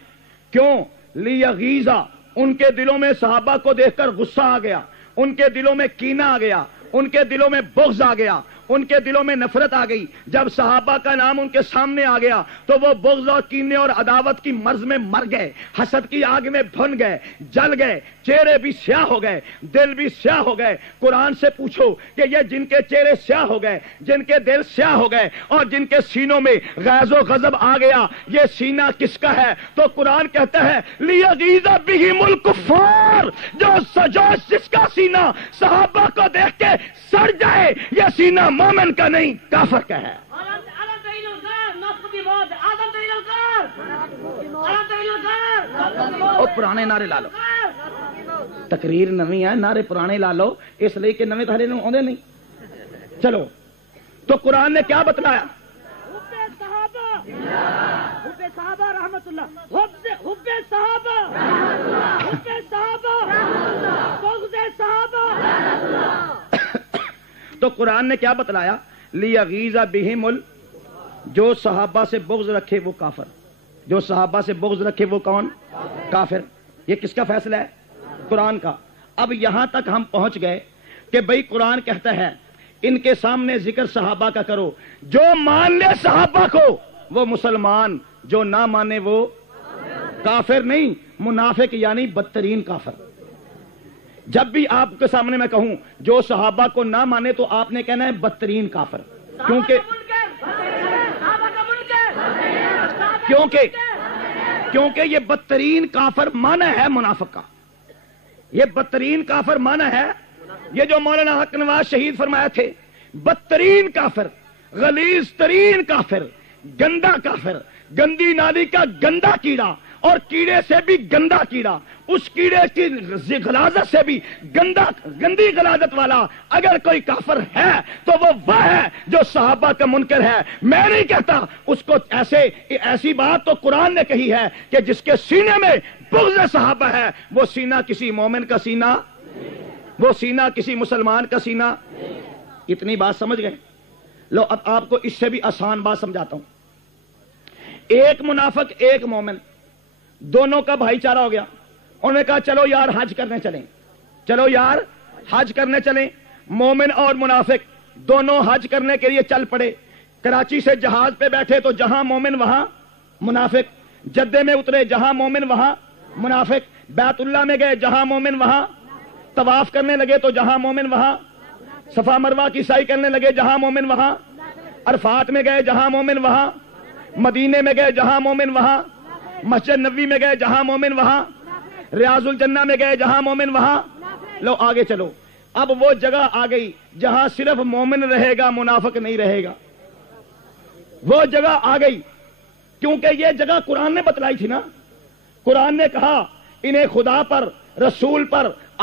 کیوں؟ لیغیظا، ان کے دلوں میں صحابہ کو دیکھ کر غصہ آ گیا، ان کے دلوں میں کینہ آ گیا، ان کے دلوں میں بغض آ گیا، ان کے دلوں میں نفرت آ گئی۔ جب صحابہ کا نام ان کے سامنے آ گیا تو وہ بغض اور کینے اور عداوت کی مرض میں مر گئے، حسد کی آگ میں بھن گئے، جل گئے، چہرے بھی سیاہ ہو گئے، دل بھی سیاہ ہو گئے۔ قرآن سے پوچھو کہ یہ جن کے چہرے سیاہ ہو گئے، جن کے دل سیاہ ہو گئے اور جن کے سینوں میں غیظ و غضب آ گیا، یہ سینہ کس کا ہے؟ تو قرآن کہتا ہے لیغیظ بہم الکفار، جو جس کا سینہ صحابہ کو دیکھ کے سڑ جائے، یہ سینہ مومن کا نہیں کافر کا ہے۔ اور پرانے نعرے لا لو، تقریر نویں ہے، نعرے پرانے لا لو، اس لیے کہ نویں تھارے آدھے نہیں۔ چلو تو قرآن نے کیا بتلایا؟ حب صحابہ رحمت اللہ، حب صحابہ، حب صحابہ، بغض صحابہ۔ تو قرآن نے کیا بتلایا؟ لیغیظ بہم جو صحابہ سے بغض رکھے وہ کافر، جو صحابہ سے بغض رکھے وہ کون؟ کافر۔ یہ کس کا فیصلہ ہے؟ قرآن کا۔ اب یہاں تک ہم پہنچ گئے کہ بھئی قرآن کہتا ہے ان کے سامنے ذکر صحابہ کا کرو، جو مان لے صحابہ کو وہ مسلمان، جو نہ مانے وہ کافر نہیں، منافق یعنی بدترین کافر۔ جب بھی آپ کے سامنے میں کہوں جو صحابہ کو نہ مانے تو آپ نے کہنا ہے بدترین کافر، کیونکہ یہ بدترین کافر معنی ہے منافق کا، یہ بدترین کافر معنی ہے۔ یہ جو مولانا حق نواز شہید فرمایا تھے، بدترین کافر، غلیظ ترین کافر، گندا کافر، گندی نالی کا گندا کیڑا، اور کیڑے سے بھی گندا کیڑا، اس کیڑے کی غلاظت سے بھی گندی غلاظت والا اگر کوئی کافر ہے تو وہ ہے جو صحابہ کا منکر ہے۔ میں نہیں کہتا اس کو، ایسی بات تو قرآن نے کہی ہے کہ جس کے سینے میں بغض صحابہ ہے وہ سینہ کسی مومن کا سینہ، وہ سینہ کسی مسلمان کا سینہ۔ اتنی بات سمجھ گئے؟ لو اب آپ کو اس سے بھی آسان بات سمجھاتا ہوں۔ ایک منافق ایک مومن، دونوں کا بھائی چارہ ہو گیا، انہوں نے کہا چلو یار حج کرنے چلیں، چلو یار حج کرنے چلیں۔ مومن اور منافق دونوں حج کرنے کے لیے چل پڑے۔ کراچی سے جہاز پہ بیٹھے تو جہاں مومن وہاں منافق، جدے میں اترے جہاں مومن وہاں منافق، بیت اللہ میں گئے جہاں مومن وہاں، طواف کرنے لگے تو جہاں مومن وہاں، صفا مروہ کی سعی کرنے لگے جہاں مومن وہاں، عرفات میں گئے جہاں مومن وہاں، مدینے میں گئے جہاں مومن وہاں، مسجد نبوی میں گئے جہاں مومن وہاں، ریاض الجنہ میں گئے جہاں مومن وہاں۔ لو آگے چلو، اب وہ جگہ آ گئی جہاں صرف مومن رہے گا، منافق نہیں رہے گا۔ وہ جگہ آ گئی کیونکہ یہ جگہ قرآن نے بتلائی تھی نا۔ قرآن نے کہا انہیں خدا پر، رسول پر،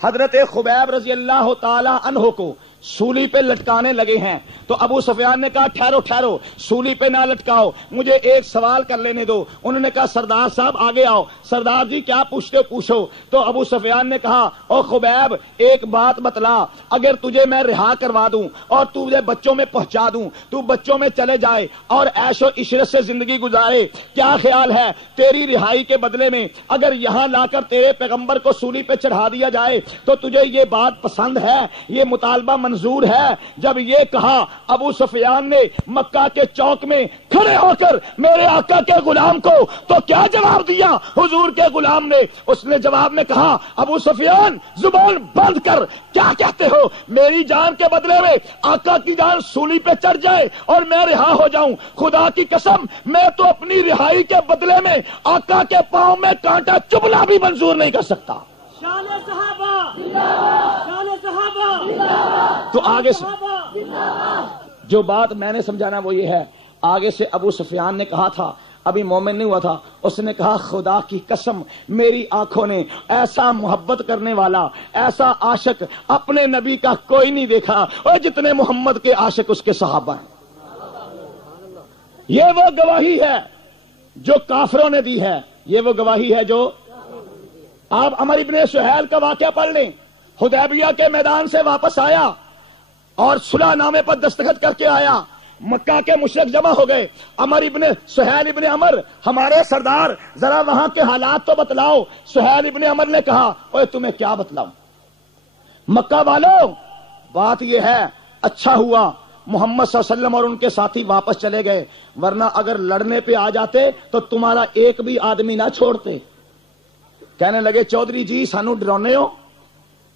حضرت خبیب رضی اللہ تعالی عنہ کو سولی پہ لٹکانے لگے ہیں تو ابو سفیان نے کہا ٹھہرو ٹھہرو، سولی پہ نہ لٹکاؤ، مجھے ایک سوال کر لینے دو۔ انہوں نے کہا سردار صاحب آگے آؤ۔ سردار جی کیا پوچھتے ہو پوچھو۔ تو ابو سفیان نے کہا او خبیب ایک بات بتلا، اگر تجھے میں رہا کروا دوں اور تجھے بچوں میں پہنچا دوں، تو بچوں میں چلے جائے اور عیش و عشرت سے زندگی گزارے، کیا خیال ہے تیری رہائی کے بدلے میں اگر یہاں لا کر تیرے پیغمبر کو سولی پہ چڑھا دیا جائے تو تجھے یہ بات پسند ہے، یہ مطالبہ منظور ہے؟ جب یہ کہا ابو سفیان نے مکہ کے چوک میں کھڑے ہو کر میرے آقا کے غلام کو تو کیا جواب دیا حضور کے غلام نے؟ اس نے جواب میں کہا ابو سفیان زبان بند کر، کیا کہتے ہو میری جان کے بدلے میں آقا کی جان سولی پہ چڑھ جائے اور میں رہا ہو جاؤں؟ خدا کی قسم میں تو اپنی رہائی کے بدلے میں آقا کے پاؤں میں کانٹا چبھنا بھی منظور نہیں کر سکتا۔ شان صحابہ، شان صحابہ، تو آگے سے جو بات میں نے سمجھانا وہ یہ ہے، آگے سے ابو سفیان نے کہا تھا، ابھی مومن نہیں ہوا تھا، اس نے کہا خدا کی قسم میری آنکھوں نے ایسا محبت کرنے والا، ایسا عاشق اپنے نبی کا کوئی نہیں دیکھا، اور جتنے محمد کے عاشق اس کے صحابہ ہیں۔ یہ وہ گواہی ہے جو کافروں نے دی ہے، یہ وہ گواہی ہے جو آپ عمر ابن سہیل کا واقعہ پڑھ لیں، حدیبیہ کے میدان سے واپس آیا اور صلح نامے پر دستخط کر کے آیا، مکہ کے مشرک جمع ہو گئے، عمر ابن سہیل ابن عمر ہمارے سردار ذرا وہاں کے حالات تو بتلاؤ۔ سہیل ابن عمر نے کہا اوے تمہیں کیا بتلاؤں، مکہ والوں بات یہ ہے اچھا ہوا محمد صلی اللہ علیہ وسلم اور ان کے ساتھی واپس چلے گئے، ورنہ اگر لڑنے پہ آ جاتے تو تمہارا ایک بھی آدمی نہ چھوڑتے۔ کہنے لگے چودھری جی سانو ڈرانے ہو،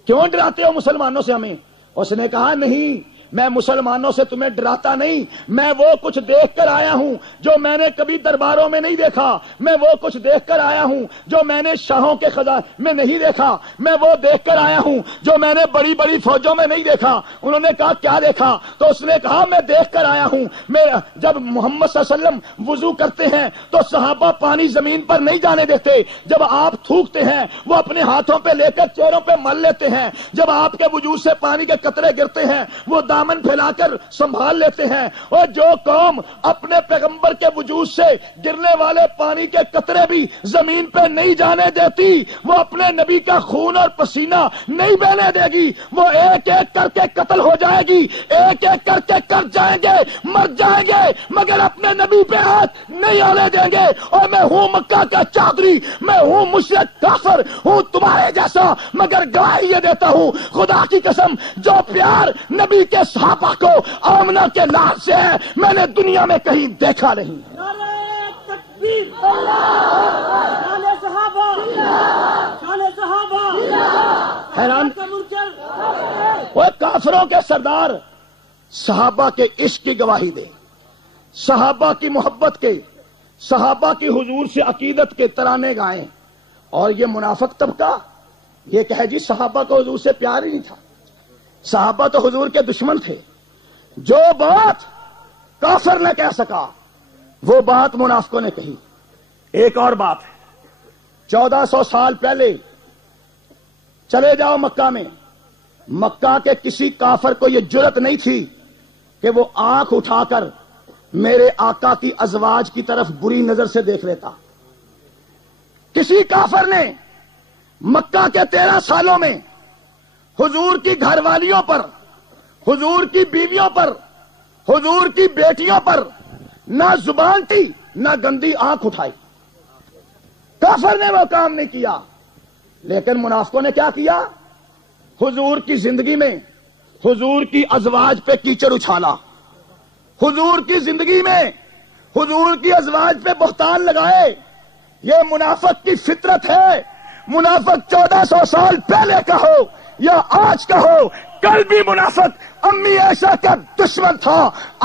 کیوں ڈراتے ہو مسلمانوں سے ہمیں؟ اس نے کہا نہیں میں مسلمانوں سے تمہیں ڈراتا نہیں، میں وہ کچھ دیکھ کر آیا ہوں جو میں نے کبھی درباروں میں نہیں دیکھا، میں وہ کچھ دیکھ کر آیا ہوں جو میں نے شاہوں کے خزانے میں نہیں دیکھا، میں وہ دیکھ کر آیا ہوں جو میں نے بڑی بڑی فوجوں میں نہیں دیکھا۔ انہوں نے کہا کیا دیکھا؟ تو اس نے کہا میں دیکھ کر آیا ہوں میں جب محمد صلی اللہ علیہ وسلم وضو کرتے ہیں تو صحابہ پانی زمین پر نہیں جانے دیتے، جب آپ تھوکتے ہیں وہ اپنے ہاتھوں پہ لے کر چہروں پہ مل لیتے ہیں، جب آپ کے وجود سے پانی کے قطرے گرتے ہیں وہ دامن پھیلا کر سنبھال لیتے ہیں، اور جو قوم اپنے پیغمبر کے وجود سے گرنے والے پانی کے قطرے بھی زمین پہ نہیں جانے دیتی، وہ اپنے نبی کا خون اور پسینہ نہیں بہنے دے گی، وہ ایک ایک کر کے قتل ہو جائے گی، ایک ایک کر کے کر جائیں گے، مر جائیں گے، مگر اپنے نبی پہ ہاتھ نہیں آنے دیں گے۔ اور میں ہوں مکہ کا چادری، میں ہوں مشرک کافر، ہوں تمہارے جیسا، مگر گواہی یہ دیتا ہوں خدا کی قسم جو پیار نبی کے صحابہ کو آمنہ کے لال سے ہے میں نے دنیا میں کہیں دیکھا نہیں۔ نعرہ تکبیر، شان صحابہ، شان صحابہ، حیران کا منکر، وہ کافروں کے سردار صحابہ کے عشق کی گواہی دے، صحابہ کی محبت کے، صحابہ کی حضور سے عقیدت کے ترانے گائیں، اور یہ منافق طبقہ یہ کہے جی صحابہ کو حضور سے پیار ہی نہیں تھا، صحابہ تو حضور کے دشمن تھے۔ جو بات کافر نے کہہ سکا وہ بات منافقوں نے کہی۔ ایک اور بات ہے، 1400 سال پہلے چلے جاؤ مکہ میں، مکہ کے کسی کافر کو یہ جرت نہیں تھی کہ وہ آنکھ اٹھا کر میرے آقا کی ازواج کی طرف بری نظر سے دیکھ لیتا۔ کسی کافر نے مکہ کے 13 سالوں میں حضور کی گھر والیوں پر، حضور کی بیویوں پر، حضور کی بیٹیوں پر نہ زبان تھی نہ گندی آنکھ اٹھائی۔ کافر نے وہ کام نہیں کیا، لیکن منافقوں نے کیا کیا؟ حضور کی زندگی میں حضور کی ازواج پہ کیچڑ اچھالا، حضور کی زندگی میں حضور کی ازواج پہ بہتان لگائے۔ یہ منافق کی فطرت ہے۔ منافق 1400 سال پہلے کا ہو یا آج کا ہو، کل بھی منافق امی عائشہ کا دشمن تھا،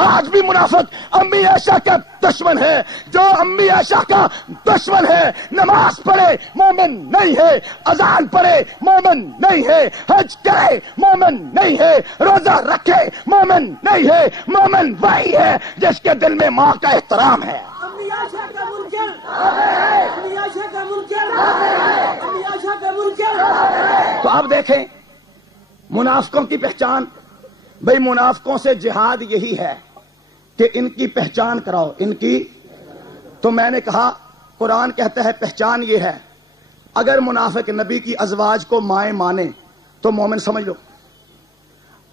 آج بھی منافق امی عائشہ کا دشمن ہے۔ جو امی عائشہ کا دشمن ہے نماز پڑھے مومن نہیں ہے، اذان پڑھے مومن نہیں ہے، حج کرے مومن نہیں ہے، روزہ رکھے مومن نہیں ہے۔ مومن وہی ہے جس کے دل میں ماں کا احترام ہے۔ امی عائشہ کا منکر، امی عائشہ کا منکر، امی عائشہ کا منکر، تو اب دیکھیں منافقوں کی پہچان. بھئی منافقوں سے جہاد یہی ہے کہ ان کی پہچان کراؤ. ان کی تو میں نے کہا قرآن کہتا ہے پہچان یہ ہے اگر منافق نبی کی ازواج کو مائیں مانے تو مومن سمجھ لو.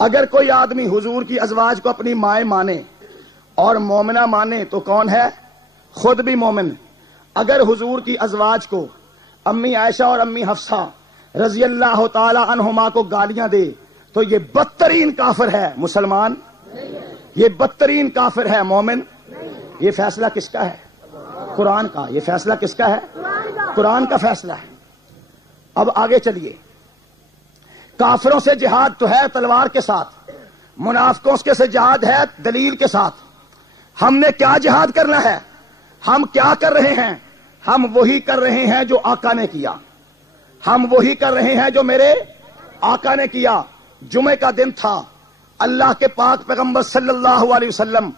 اگر کوئی آدمی حضور کی ازواج کو اپنی مائیں مانے اور مومنہ مانے تو کون ہے؟ خود بھی مومن. اگر حضور کی ازواج کو امی عائشہ اور امی حفصہ رضی اللہ تعالی عنہما کو گالیاں دے تو یہ بدترین کافر ہے. مسلمان یہ بدترین کافر ہے. مومن. یہ فیصلہ کس کا ہے؟ قرآن کا. یہ فیصلہ کس کا ہے؟ قرآن کا فیصلہ ہے. اب آگے چلیے. کافروں سے جہاد تو ہے تلوار کے ساتھ, منافقوں کے سے جہاد ہے دلیل کے ساتھ. ہم نے کیا جہاد کرنا ہے؟ ہم کیا کر رہے ہیں؟ ہم وہی کر رہے ہیں جو آقا نے کیا. ہم وہی کر رہے ہیں جو میرے آقا نے کیا. جمعے کا دن تھا, اللہ کے پاک پیغمبر صلی اللہ علیہ وسلم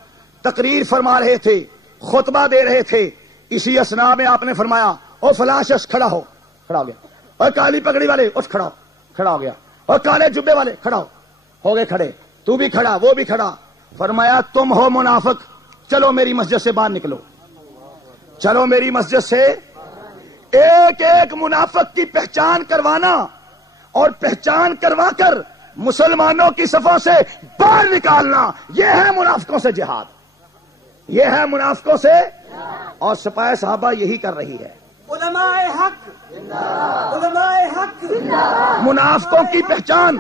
تقریر فرما رہے تھے, خطبہ دے رہے تھے. اسی اسنا میں آپ نے فرمایا او فلاں شخص کھڑا ہو. کھڑا ہو گیا. اور کالی پگڑی والے اٹھ کھڑا ہو. کھڑا ہو گیا. اور کالے جبے والے کھڑا ہو گئے کھڑے. تو بھی کھڑا, وہ بھی کھڑا. فرمایا تم ہو منافق, چلو میری مسجد سے باہر نکلو. چلو میری مسجد سے. ایک ایک منافق کی پہچان کروانا اور پہچان کروا کر مسلمانوں کی صفوں سے باہر نکالنا, یہ ہے منافقوں سے جہاد. یہ ہے منافقوں سے. اور سپاہ صحابہ یہی کر رہی ہے. علماء حق, علماء حق, منافقوں کی پہچان,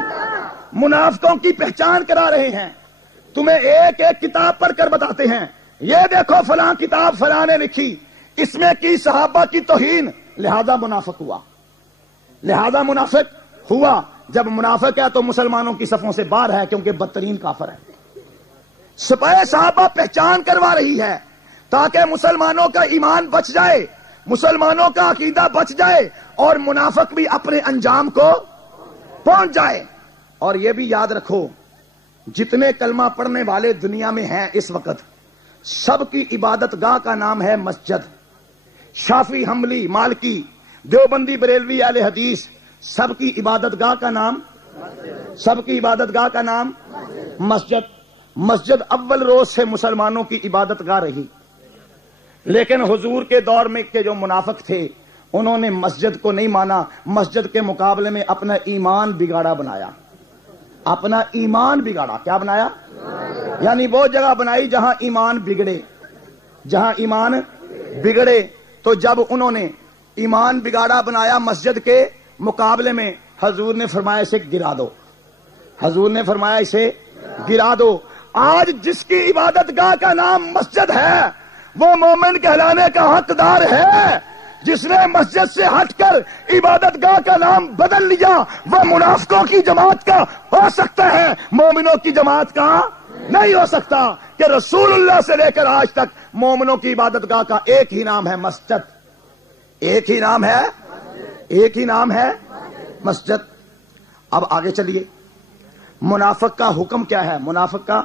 منافقوں کی پہچان کرا رہے ہیں. تمہیں ایک ایک کتاب پڑھ کر بتاتے ہیں, یہ دیکھو فلاں کتاب فلاں نے لکھی, اس میں کی صحابہ کی توہین, لہذا منافق ہوا. لہذا منافق ہوا. جب منافق ہے تو مسلمانوں کی صفوں سے باہر ہے کیونکہ بدترین کافر ہے. سپاہ صحابہ پہچان کروا رہی ہے تاکہ مسلمانوں کا ایمان بچ جائے, مسلمانوں کا عقیدہ بچ جائے اور منافق بھی اپنے انجام کو پہنچ جائے. اور یہ بھی یاد رکھو جتنے کلمہ پڑھنے والے دنیا میں ہیں اس وقت, سب کی عبادت گاہ کا نام ہے مسجد. شافی, حنبلی, مالکی, دیوبندی, بریلوی, اہل حدیث, سب کی عبادت گاہ کا نام, سب کی عبادت گاہ کا نام مسجد. مسجد اول روز سے مسلمانوں کی عبادت گاہ رہی. لیکن حضور کے دور میں کے جو منافق تھے انہوں نے مسجد کو نہیں مانا, مسجد کے مقابلے میں اپنا ایمان بگاڑا بنایا. اپنا ایمان بگاڑا. کیا بنایا؟ یعنی وہ جگہ بنائی جہاں ایمان بگڑے, جہاں ایمان بگڑے. تو جب انہوں نے ایمان بگاڑا بنایا مسجد کے مقابلے میں, حضور نے فرمایا اسے گرا دو. حضور نے فرمایا اسے گرا دو. آج جس کی عبادت گاہ کا نام مسجد ہے وہ مومن کہلانے کا حقدار ہے. جس نے مسجد سے ہٹ کر عبادت گاہ کا نام بدل لیا وہ منافقوں کی جماعت کا ہو سکتا ہے, مومنوں کی جماعت کا نہیں ہو سکتا. کہ رسول اللہ سے لے کر آج تک مومنوں کی عبادت گاہ کا ایک ہی نام ہے مسجد. ایک ہی نام ہے, ایک ہی نام ہے مسجد. اب آگے چلیے. منافق کا حکم کیا ہے؟ منافق کا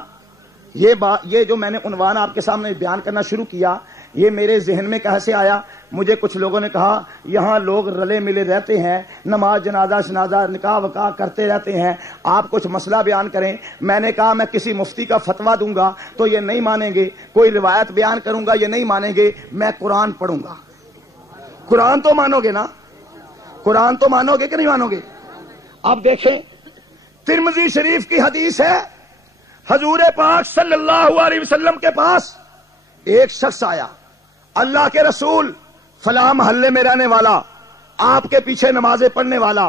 یہ جو میں نے عنوان آپ کے سامنے بیان کرنا شروع کیا, یہ میرے ذہن میں کیسے آیا؟ مجھے کچھ لوگوں نے کہا یہاں لوگ رلے ملے رہتے ہیں, نماز جنازہ شنازہ نکاح وکاح کرتے رہتے ہیں, آپ کچھ مسئلہ بیان کریں. میں نے کہا میں کسی مفتی کا فتویٰ دوں گا تو یہ نہیں مانیں گے, کوئی روایت بیان کروں گا یہ نہیں مانیں گے, میں قرآن پڑھوں گا. قرآن تو مانو گے نا؟ قرآن تو مانو گے کہ نہیں مانو گے؟ اب دیکھیں ترمذی شریف کی حدیث ہے, حضور پاک صلی اللہ علیہ وسلم کے پاس ایک شخص آیا, اللہ کے رسول فلاں محلے میں رہنے والا, آپ کے پیچھے نمازیں پڑھنے والا,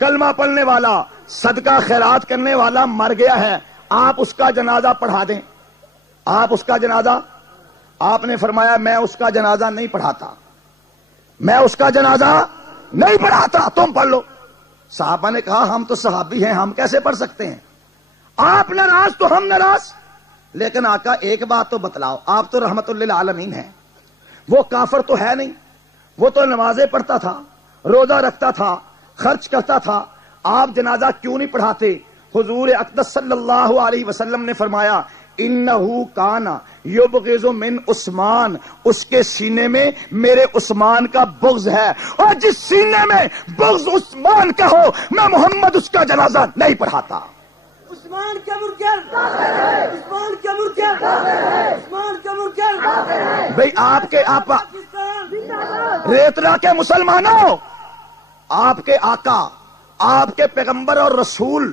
کلمہ پڑھنے والا, صدقہ خیرات کرنے والا مر گیا ہے, آپ اس کا جنازہ پڑھا دیں. آپ اس کا جنازہ, آپ نے فرمایا میں اس کا جنازہ نہیں پڑھاتا, میں اس کا جنازہ نہیں پڑھاتا, تم پڑھ لو. صحابہ نے کہا ہم تو صحابی ہیں, ہم کیسے پڑھ سکتے ہیں؟ آپ ناراض تو ہم ناراض. لیکن آقا ایک بات تو بتلاؤ, آپ تو رحمت للعالمین ہیں, وہ کافر تو ہے نہیں, وہ تو نمازیں پڑھتا تھا, روزہ رکھتا تھا, خرچ کرتا تھا, آپ جنازہ کیوں نہیں پڑھاتے؟ حضور اقدس صلی اللہ علیہ وسلم نے فرمایا انہو کانا یبغض من عثمان، اس کے سینے میں میرے عثمان کا بغض ہے، اور جس سینے میں بغض عثمان کا ہو میں محمد اس کا جنازہ نہیں پڑھاتا۔ عثمان کا منکر، عثمان کا منکر، عثمان کا منکر۔ بھئی آپ کے آپا ریترا کے مسلمانوں، آپ کے آقا، آپ کے پیغمبر اور رسول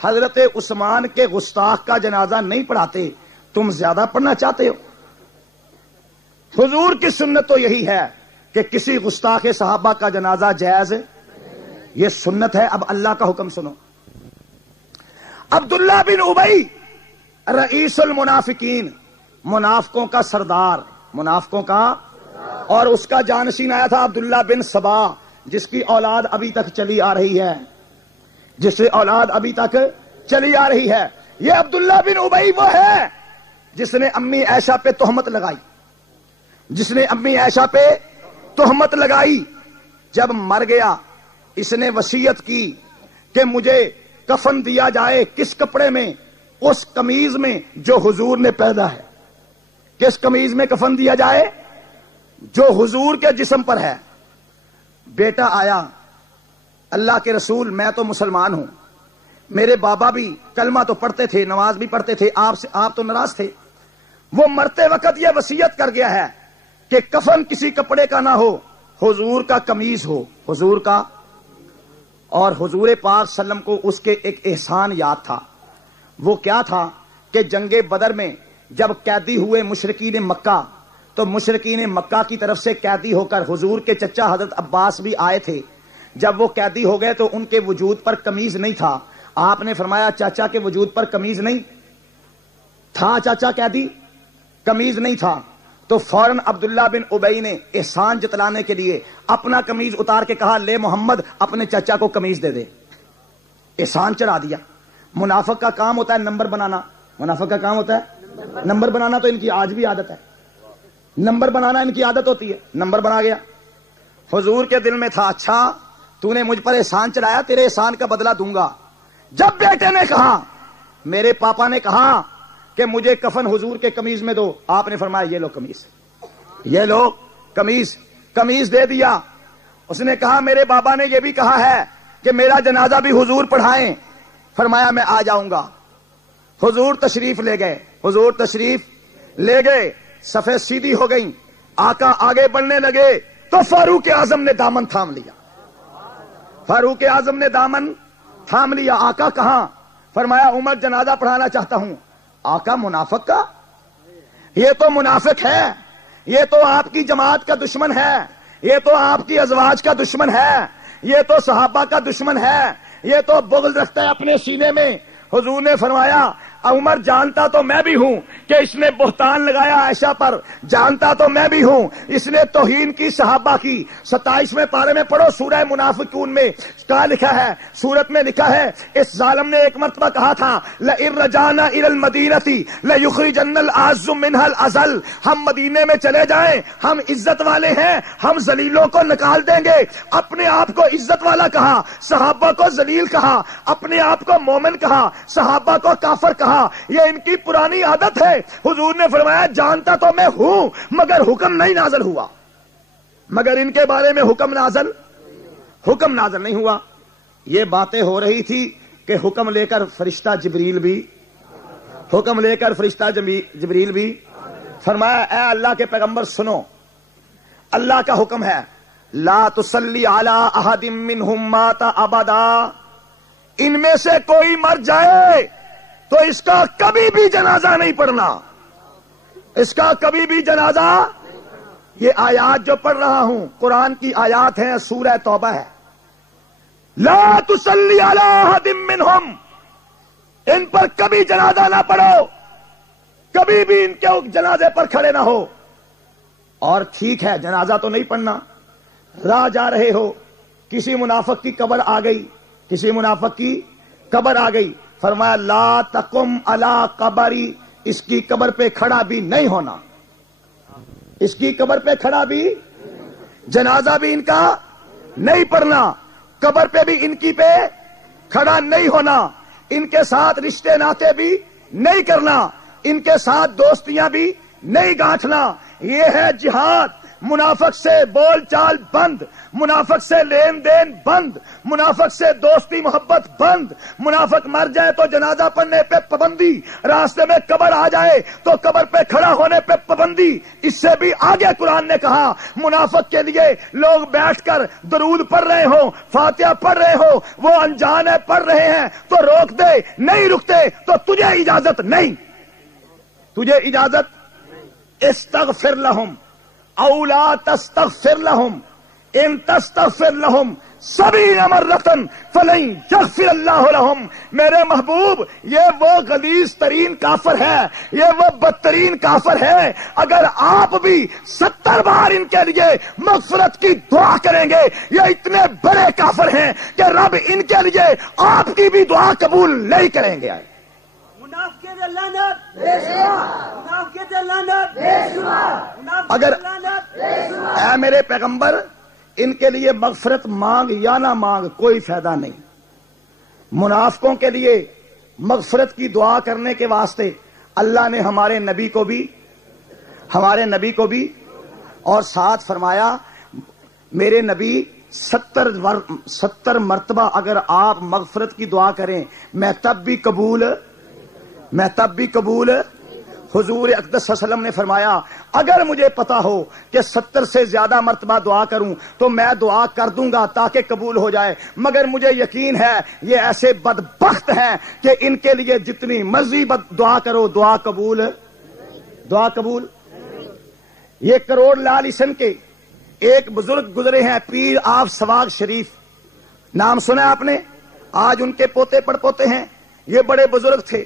حضرت عثمان کے گستاخ کا جنازہ نہیں پڑھاتے، تم زیادہ پڑھنا چاہتے ہو؟ حضور کی سنت تو یہی ہے کہ کسی گستاخ صحابہ کا جنازہ جائز ہے، یہ سنت ہے۔ اب اللہ کا حکم سنو۔ عبداللہ بن ابی رئیس المنافقین، منافقوں کا سردار، منافقوں کا، اور اس کا جانشین آیا تھا عبداللہ بن سبا، جس کی اولاد ابھی تک چلی آ رہی ہے، جس سے اولاد ابھی تک چلی آ رہی ہے۔ یہ عبداللہ بن ابی وہ ہے جس نے امی عائشہ پہ تہمت لگائی، جس نے امی عائشہ پہ تہمت لگائی۔ جب مر گیا اس نے وصیت کی کہ مجھے کفن دیا جائے کس کپڑے میں؟ اس قمیض میں جو حضور نے پہنا ہے۔ کس قمیض میں کفن دیا جائے؟ جو حضور کے جسم پر ہے۔ بیٹا آیا، اللہ کے رسول میں تو مسلمان ہوں، میرے بابا بھی کلمہ تو پڑھتے تھے، نماز بھی پڑھتے تھے، آپ تو ناراض تھے۔ وہ مرتے وقت یہ وصیت کر گیا ہے کہ کفن کسی کپڑے کا نہ ہو، حضور کا قمیض ہو، حضور کا۔ اور حضور پاک صلی اللہ علیہ وسلم کو اس کے ایک احسان یاد تھا۔ وہ کیا تھا کہ جنگ بدر میں جب قیدی ہوئے مشرکین مکہ، تو مشرکین مکہ کی طرف سے قیدی ہو کر حضور کے چچا حضرت عباس بھی آئے تھے۔ جب وہ قیدی ہو گئے تو ان کے وجود پر قمیض نہیں تھا۔ آپ نے فرمایا چاچا کے وجود پر قمیض نہیں تھا، چاچا قیدی قمیض نہیں تھا، تو فوراً عبداللہ بن ابی نے احسان جتلانے کے لیے اپنا قمیض اتار کے کہا لے محمد اپنے چاچا کو قمیض دے دے، احسان چڑھا دیا۔ منافق کا کام ہوتا ہے نمبر بنانا، منافق کا کام ہوتا ہے نمبر بنانا، تو ان کی آج بھی عادت ہے، نمبر بنانا ان کی عادت ہوتی ہے۔ نمبر بنا گیا۔ حضور کے دل میں تھا اچھا تو نے مجھ پر احسان چڑھایا، تیرے احسان کا بدلہ دوں گا۔ جب بیٹے نے کہا، میرے پاپا نے کہا کہ مجھے کفن حضور کے قمیض میں دو، آپ نے فرمایا یہ لو قمیض، یہ لو قمیض، قمیض دے دیا۔ اس نے کہا میرے بابا نے یہ بھی کہا ہے کہ میرا جنازہ بھی حضور پڑھائیں، فرمایا میں آ جاؤں گا۔ حضور تشریف لے گئے، حضور تشریف لے گئے، صفیں سیدھی ہو گئیں، آقا آگے بڑھنے لگے تو فاروق اعظم نے دامن تھام لیا، فاروق اعظم نے دامن تھام لیا۔ آقا کہاں؟ فرمایا عمر جنازہ پڑھانا چاہتا ہوں۔ آقا منافق کا؟ یہ تو منافق ہے، یہ تو آپ کی جماعت کا دشمن ہے، یہ تو آپ کی ازواج کا دشمن ہے، یہ تو صحابہ کا دشمن ہے، یہ تو بغض رکھتا ہے اپنے سینے میں۔ حضور نے فرمایا عمر جانتا تو میں بھی ہوں کہ اس نے بہتان لگایا عائشہ پر، جانتا تو میں بھی ہوں اس نے توہین کی صحابہ کی۔ 27ویں پارے میں پڑھو سورہ منافقون میں کیا لکھا ہے، سورت میں لکھا ہے اس ظالم نے ایک مرتبہ کہا تھا لَإِن رَجَعْنَا إِلَى الْمَدِينَةِ لَيُخْرِجَنَّ الْأَعَزُّ مِنْهَا الْأَذَلَّ، ہم مدینے میں چلے جائیں، ہم عزت والے ہیں، ہم ذلیلوں کو نکال دیں گے۔ اپنے آپ کو عزت والا کہا، صحابہ کو ذلیل کہا، اپنے آپ کو مومن کہا، صحابہ کو کافر کہا۔ یہ ان کی پرانی عادت ہے۔ حضور نے فرمایا جانتا تو میں ہوں مگر حکم نہیں نازل ہوا، مگر ان کے بارے میں حکم نازل نہیں ہوا۔ یہ باتیں ہو رہی تھی کہ حکم لے کر فرشتہ جبریل بھی فرمایا اے اللہ کے پیغمبر سنو، اللہ کا حکم ہے لا تصلی علی احد منہم مات ابدا، ان میں سے کوئی مر جائے تو اس کا کبھی بھی جنازہ نہیں پڑھنا، اس کا کبھی بھی جنازہ۔ یہ آیات جو پڑھ رہا ہوں قرآن کی آیات ہیں، سورہ توبہ ہے۔ لا تصلی علی احد منہم، ان پر کبھی جنازہ نہ پڑھو، کبھی بھی ان کے جنازے پر کھڑے نہ ہو۔ اور ٹھیک ہے جنازہ تو نہیں پڑھنا، راہ جا رہے ہو کسی منافق کی قبر آ گئی، کسی منافق کی قبر آ گئی، فرمایا لا تقم علی قبری، اس کی قبر پہ کھڑا بھی نہیں ہونا، اس کی قبر پہ کھڑا بھی، جنازہ بھی ان کا نہیں پڑھنا، قبر پہ بھی ان کی پہ کھڑا نہیں ہونا، ان کے ساتھ رشتے ناطے بھی نہیں کرنا۔ ان کے ساتھ دوستیاں بھی نہیں گانٹھنا. یہ ہے جہاد. منافق سے بول چال بند, منافق سے لین دین بند, منافق سے دوستی محبت بند. منافق مر جائے تو جنازہ پڑھنے پہ پابندی, راستے میں قبر آ جائے تو قبر پہ کھڑا ہونے پہ پابندی. اس سے بھی آگے قرآن نے کہا منافق کے لیے لوگ بیٹھ کر درود پڑھ رہے ہوں, فاتحہ پڑھ رہے ہو, وہ انجان ہے پڑھ رہے ہیں تو روک دے, نہیں رکتے تو تجھے اجازت نہیں, تجھے اجازت. استغفر لہم او لا تستغفر لهم ان تستغفر لهم 70 مرة فلن یغفر اللہ لهم. میرے محبوب, یہ وہ غلیظ ترین کافر ہے, یہ وہ بدترین کافر ہے. اگر آپ بھی 70 بار ان کے لیے مغفرت کی دعا کریں گے, یہ اتنے بڑے کافر ہیں کہ رب ان کے لیے آپ کی بھی دعا قبول نہیں کریں گے. اگر اے میرے پیغمبر ان کے لیے مغفرت مانگ یا نہ مانگ کوئی فائدہ نہیں. منافقوں کے لیے مغفرت کی دعا کرنے کے واسطے اللہ نے ہمارے نبی کو بھی اور ساتھ فرمایا میرے نبی 70 مرتبہ اگر آپ مغفرت کی دعا کریں میں تب بھی قبول. حضور اقدس صلی اللہ علیہ وسلم نے فرمایا اگر مجھے پتا ہو کہ 70 سے زیادہ مرتبہ دعا کروں تو میں دعا کر دوں گا تاکہ قبول ہو جائے, مگر مجھے یقین ہے یہ ایسے بدبخت ہیں کہ ان کے لیے جتنی مرضی دعا کرو دعا قبول. یہ کروڑ لال حسن کے ایک بزرگ گزرے ہیں, پیر آپ سواگ شریف, نام سنا آپ نے, آج ان کے پوتے پڑ پوتے ہیں. یہ بڑے بزرگ تھے.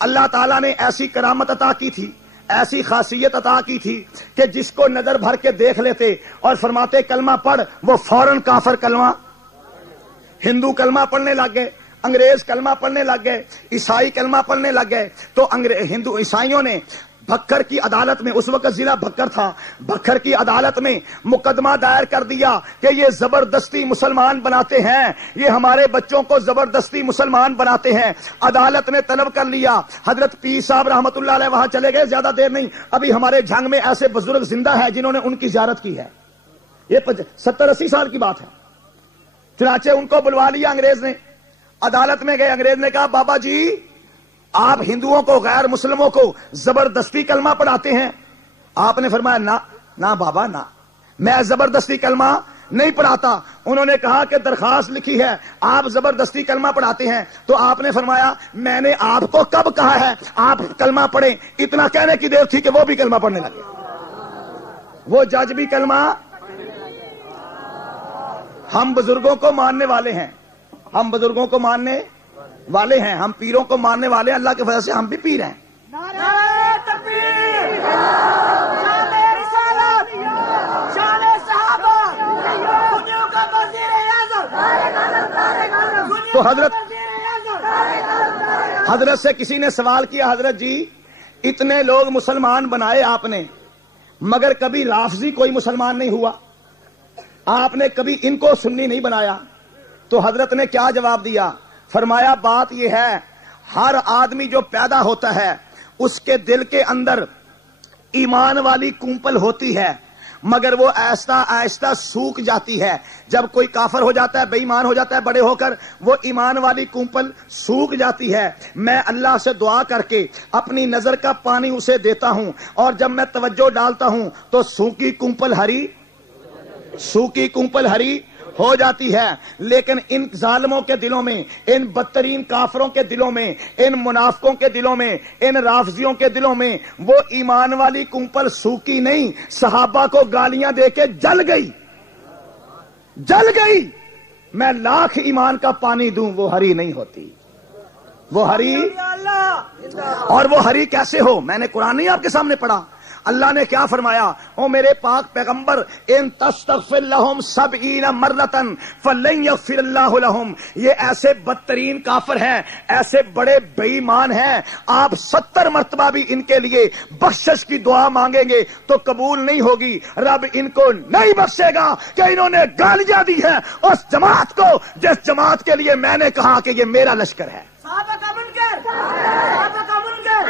اللہ تعالیٰ نے ایسی کرامت عطا کی تھی, ایسی خاصیت عطا کی تھی کہ جس کو نظر بھر کے دیکھ لیتے اور فرماتے کلمہ پڑھ, وہ فوراً کافر کلمہ, ہندو کلمہ پڑھنے لگ گئے, انگریز کلمہ پڑھنے لگ گئے, عیسائی کلمہ پڑھنے لگ گئے. تو ہندو عیسائیوں نے بھکر کی عدالت میں, اس وقت ضلع بھکر تھا, بھکر کی عدالت میں مقدمہ دائر کر دیا کہ یہ زبردستی مسلمان بناتے ہیں, یہ ہمارے بچوں کو زبردستی مسلمان بناتے ہیں. عدالت نے طلب کر لیا. حضرت پیر صاحب رحمت اللہ علیہ وہاں چلے گئے, زیادہ دیر نہیں, ابھی ہمارے جھنگ میں ایسے بزرگ زندہ ہیں جنہوں نے ان کی زیارت کی ہے. یہ 70-80 سال کی بات ہے. چنانچہ ان کو بلوا لیا انگریز نے, عدالت میں گئے. انگریز نے کہا بابا جی آپ ہندوؤں کو غیر مسلموں کو زبردستی کلمہ پڑھاتے ہیں. آپ نے فرمایا نہ بابا نہ, میں زبردستی کلمہ نہیں پڑھاتا. انہوں نے کہا کہ درخواست لکھی ہے آپ زبردستی کلمہ پڑھاتے ہیں. تو آپ نے فرمایا میں نے آپ کو کب کہا ہے آپ کلمہ پڑھیں. اتنا کہنے کی دیر تھی کہ وہ بھی کلمہ پڑھنے لگے, وہ جج بھی کلمہ. ہم بزرگوں کو ماننے والے ہیں, ہم بزرگوں کو ماننے والے ہیں, ہم پیروں کو ماننے والے ہیں. اللہ کی وجہ سے ہم بھی پیر ہیں. نعرہ تکبیر, شان رسالت, شان صحابہ, دنیا کا وزیر اعظم. تو حضرت سے کسی نے سوال کیا حضرت جی اتنے لوگ مسلمان بنائے آپ نے, مگر کبھی رافضی کوئی مسلمان نہیں ہوا, آپ نے کبھی ان کو سنی نہیں بنایا. تو حضرت نے کیا جواب دیا؟ فرمایا بات یہ ہے ہر آدمی جو پیدا ہوتا ہے اس کے دل کے اندر ایمان والی کونپل ہوتی ہے, مگر وہ آہستہ آہستہ سوکھ جاتی ہے. جب کوئی کافر ہو جاتا ہے, بے ایمان ہو جاتا ہے, بڑے ہو کر وہ ایمان والی کونپل سوکھ جاتی ہے. میں اللہ سے دعا کر کے اپنی نظر کا پانی اسے دیتا ہوں, اور جب میں توجہ ڈالتا ہوں تو سوکھی کونپل ہری ہو جاتی ہے. لیکن ان ظالموں کے دلوں میں, ان بدترین کافروں کے دلوں میں, ان منافقوں کے دلوں میں, ان رافضیوں کے دلوں میں وہ ایمان والی کونپل سوکھی نہیں, صحابہ کو گالیاں دے کے جل گئی. میں لاکھ ایمان کا پانی دوں وہ ہری نہیں ہوتی. وہ ہری, اور وہ ہری کیسے ہو؟ میں نے قرآن نہیں آپ کے سامنے پڑھا. اللہ نے کیا فرمایا؟ او میرے پاک پیغمبر ان تستغفر لهم 70 مرة فلن یغفر اللہ لهم. یہ ایسے بدترین کافر ہیں, ایسے بڑے بے ایمان ہیں, آپ 70 مرتبہ بھی ان کے لیے بخشش کی دعا مانگیں گے تو قبول نہیں ہوگی. رب ان کو نہیں بخشے گا کہ انہوں نے گالیاں دی ہیں اس جماعت کو جس جماعت کے لیے میں نے کہا کہ یہ میرا لشکر ہے. صحابہ کا منکر, صحابہ کا منکر.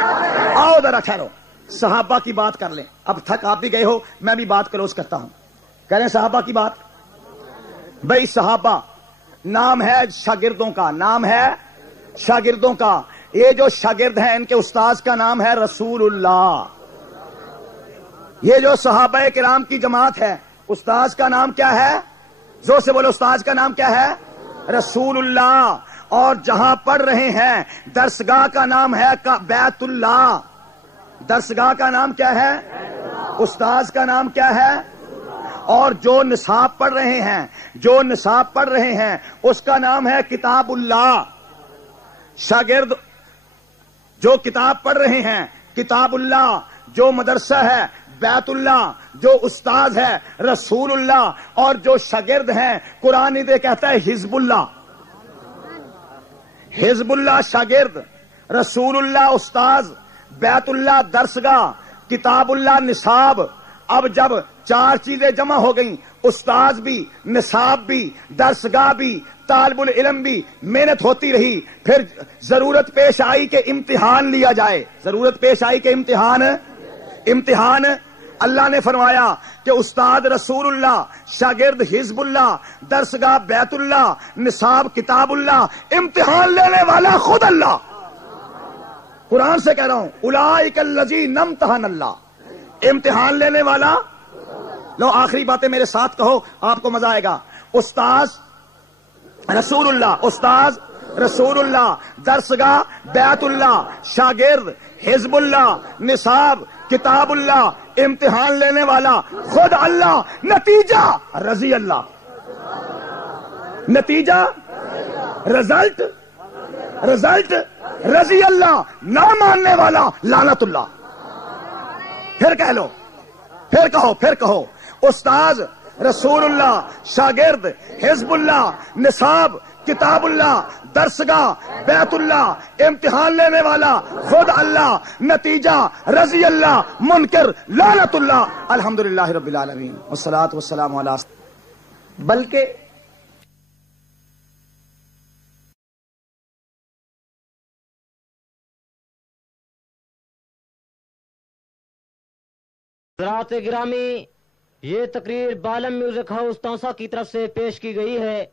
آؤ ذرا ٹھہرو, صحابہ کی بات کر لیں. اب تھک آپ بھی گئے ہو, میں بھی بات کلوز کرتا ہوں. کریں صحابہ کی بات. بھائی صحابہ نام ہے شاگردوں کا, نام ہے شاگردوں کا. یہ جو شاگرد ہیں ان کے استاذ کا نام ہے رسول اللہ. یہ جو صحابہ کرام کی جماعت ہے استاذ کا نام کیا ہے؟ زور سے بولو, استاذ کا نام کیا ہے؟ رسول اللہ. اور جہاں پڑھ رہے ہیں درسگاہ کا نام ہے بیت اللہ. درسگاہ کا نام کیا ہے؟ استاذ کا نام کیا ہے؟ اور جو نصاب پڑھ رہے ہیں, جو نصاب پڑھ رہے ہیں اس کا نام ہے کتاب اللہ. شاگرد جو کتاب پڑھ رہے ہیں کتاب اللہ, جو مدرسہ ہے بیت اللہ, جو استاد ہے رسول اللہ, اور جو شاگرد ہیں قرآن دے کہتا ہے حزب اللہ. حزب اللہ شاگرد, رسول اللہ استاذ, بیت اللہ درسگاہ, کتاب اللہ نصاب. اب جب چار چیزیں جمع ہو گئیں, استاذ بھی, نصاب بھی, درسگاہ بھی, طالب العلم بھی, محنت ہوتی رہی, پھر ضرورت پیش آئی کہ امتحان لیا جائے. ضرورت پیش آئی کہ امتحان اللہ نے فرمایا کہ استاد رسول اللہ, شاگرد حزب اللہ, درسگاہ بیت اللہ, نصاب کتاب اللہ, امتحان لینے والا خود اللہ. قرآن سے کہہ رہا ہوں, اولئک الذین امتحن اللہ. امتحان لینے والا. لو آخری باتیں میرے ساتھ کہو, آپ کو مزہ آئے گا. استاذ رسول اللہ, استاذ رسول اللہ, درسگاہ بیت اللہ, شاگرد حزب اللہ, نصاب کتاب اللہ, امتحان لینے والا خود اللہ, نتیجہ رضی اللہ. نتیجہ رزلٹ رضی اللہ. نہ ماننے والا لعنت اللہ. پھر کہہ لو, پھر کہو استاذ رسول اللہ, شاگرد حزب اللہ, نصاب کتاب اللہ, درسگاہ بیت اللہ, امتحان لینے والا خود اللہ, نتیجہ رضی اللہ, منکر لعنت اللہ. الحمدللہ رب العالمین والصلاۃ والسلام علی. بلکہ حضرات گرامی، یہ تقریر بالم میوزک ہاؤس توسا کی طرف سے پیش کی گئی ہے.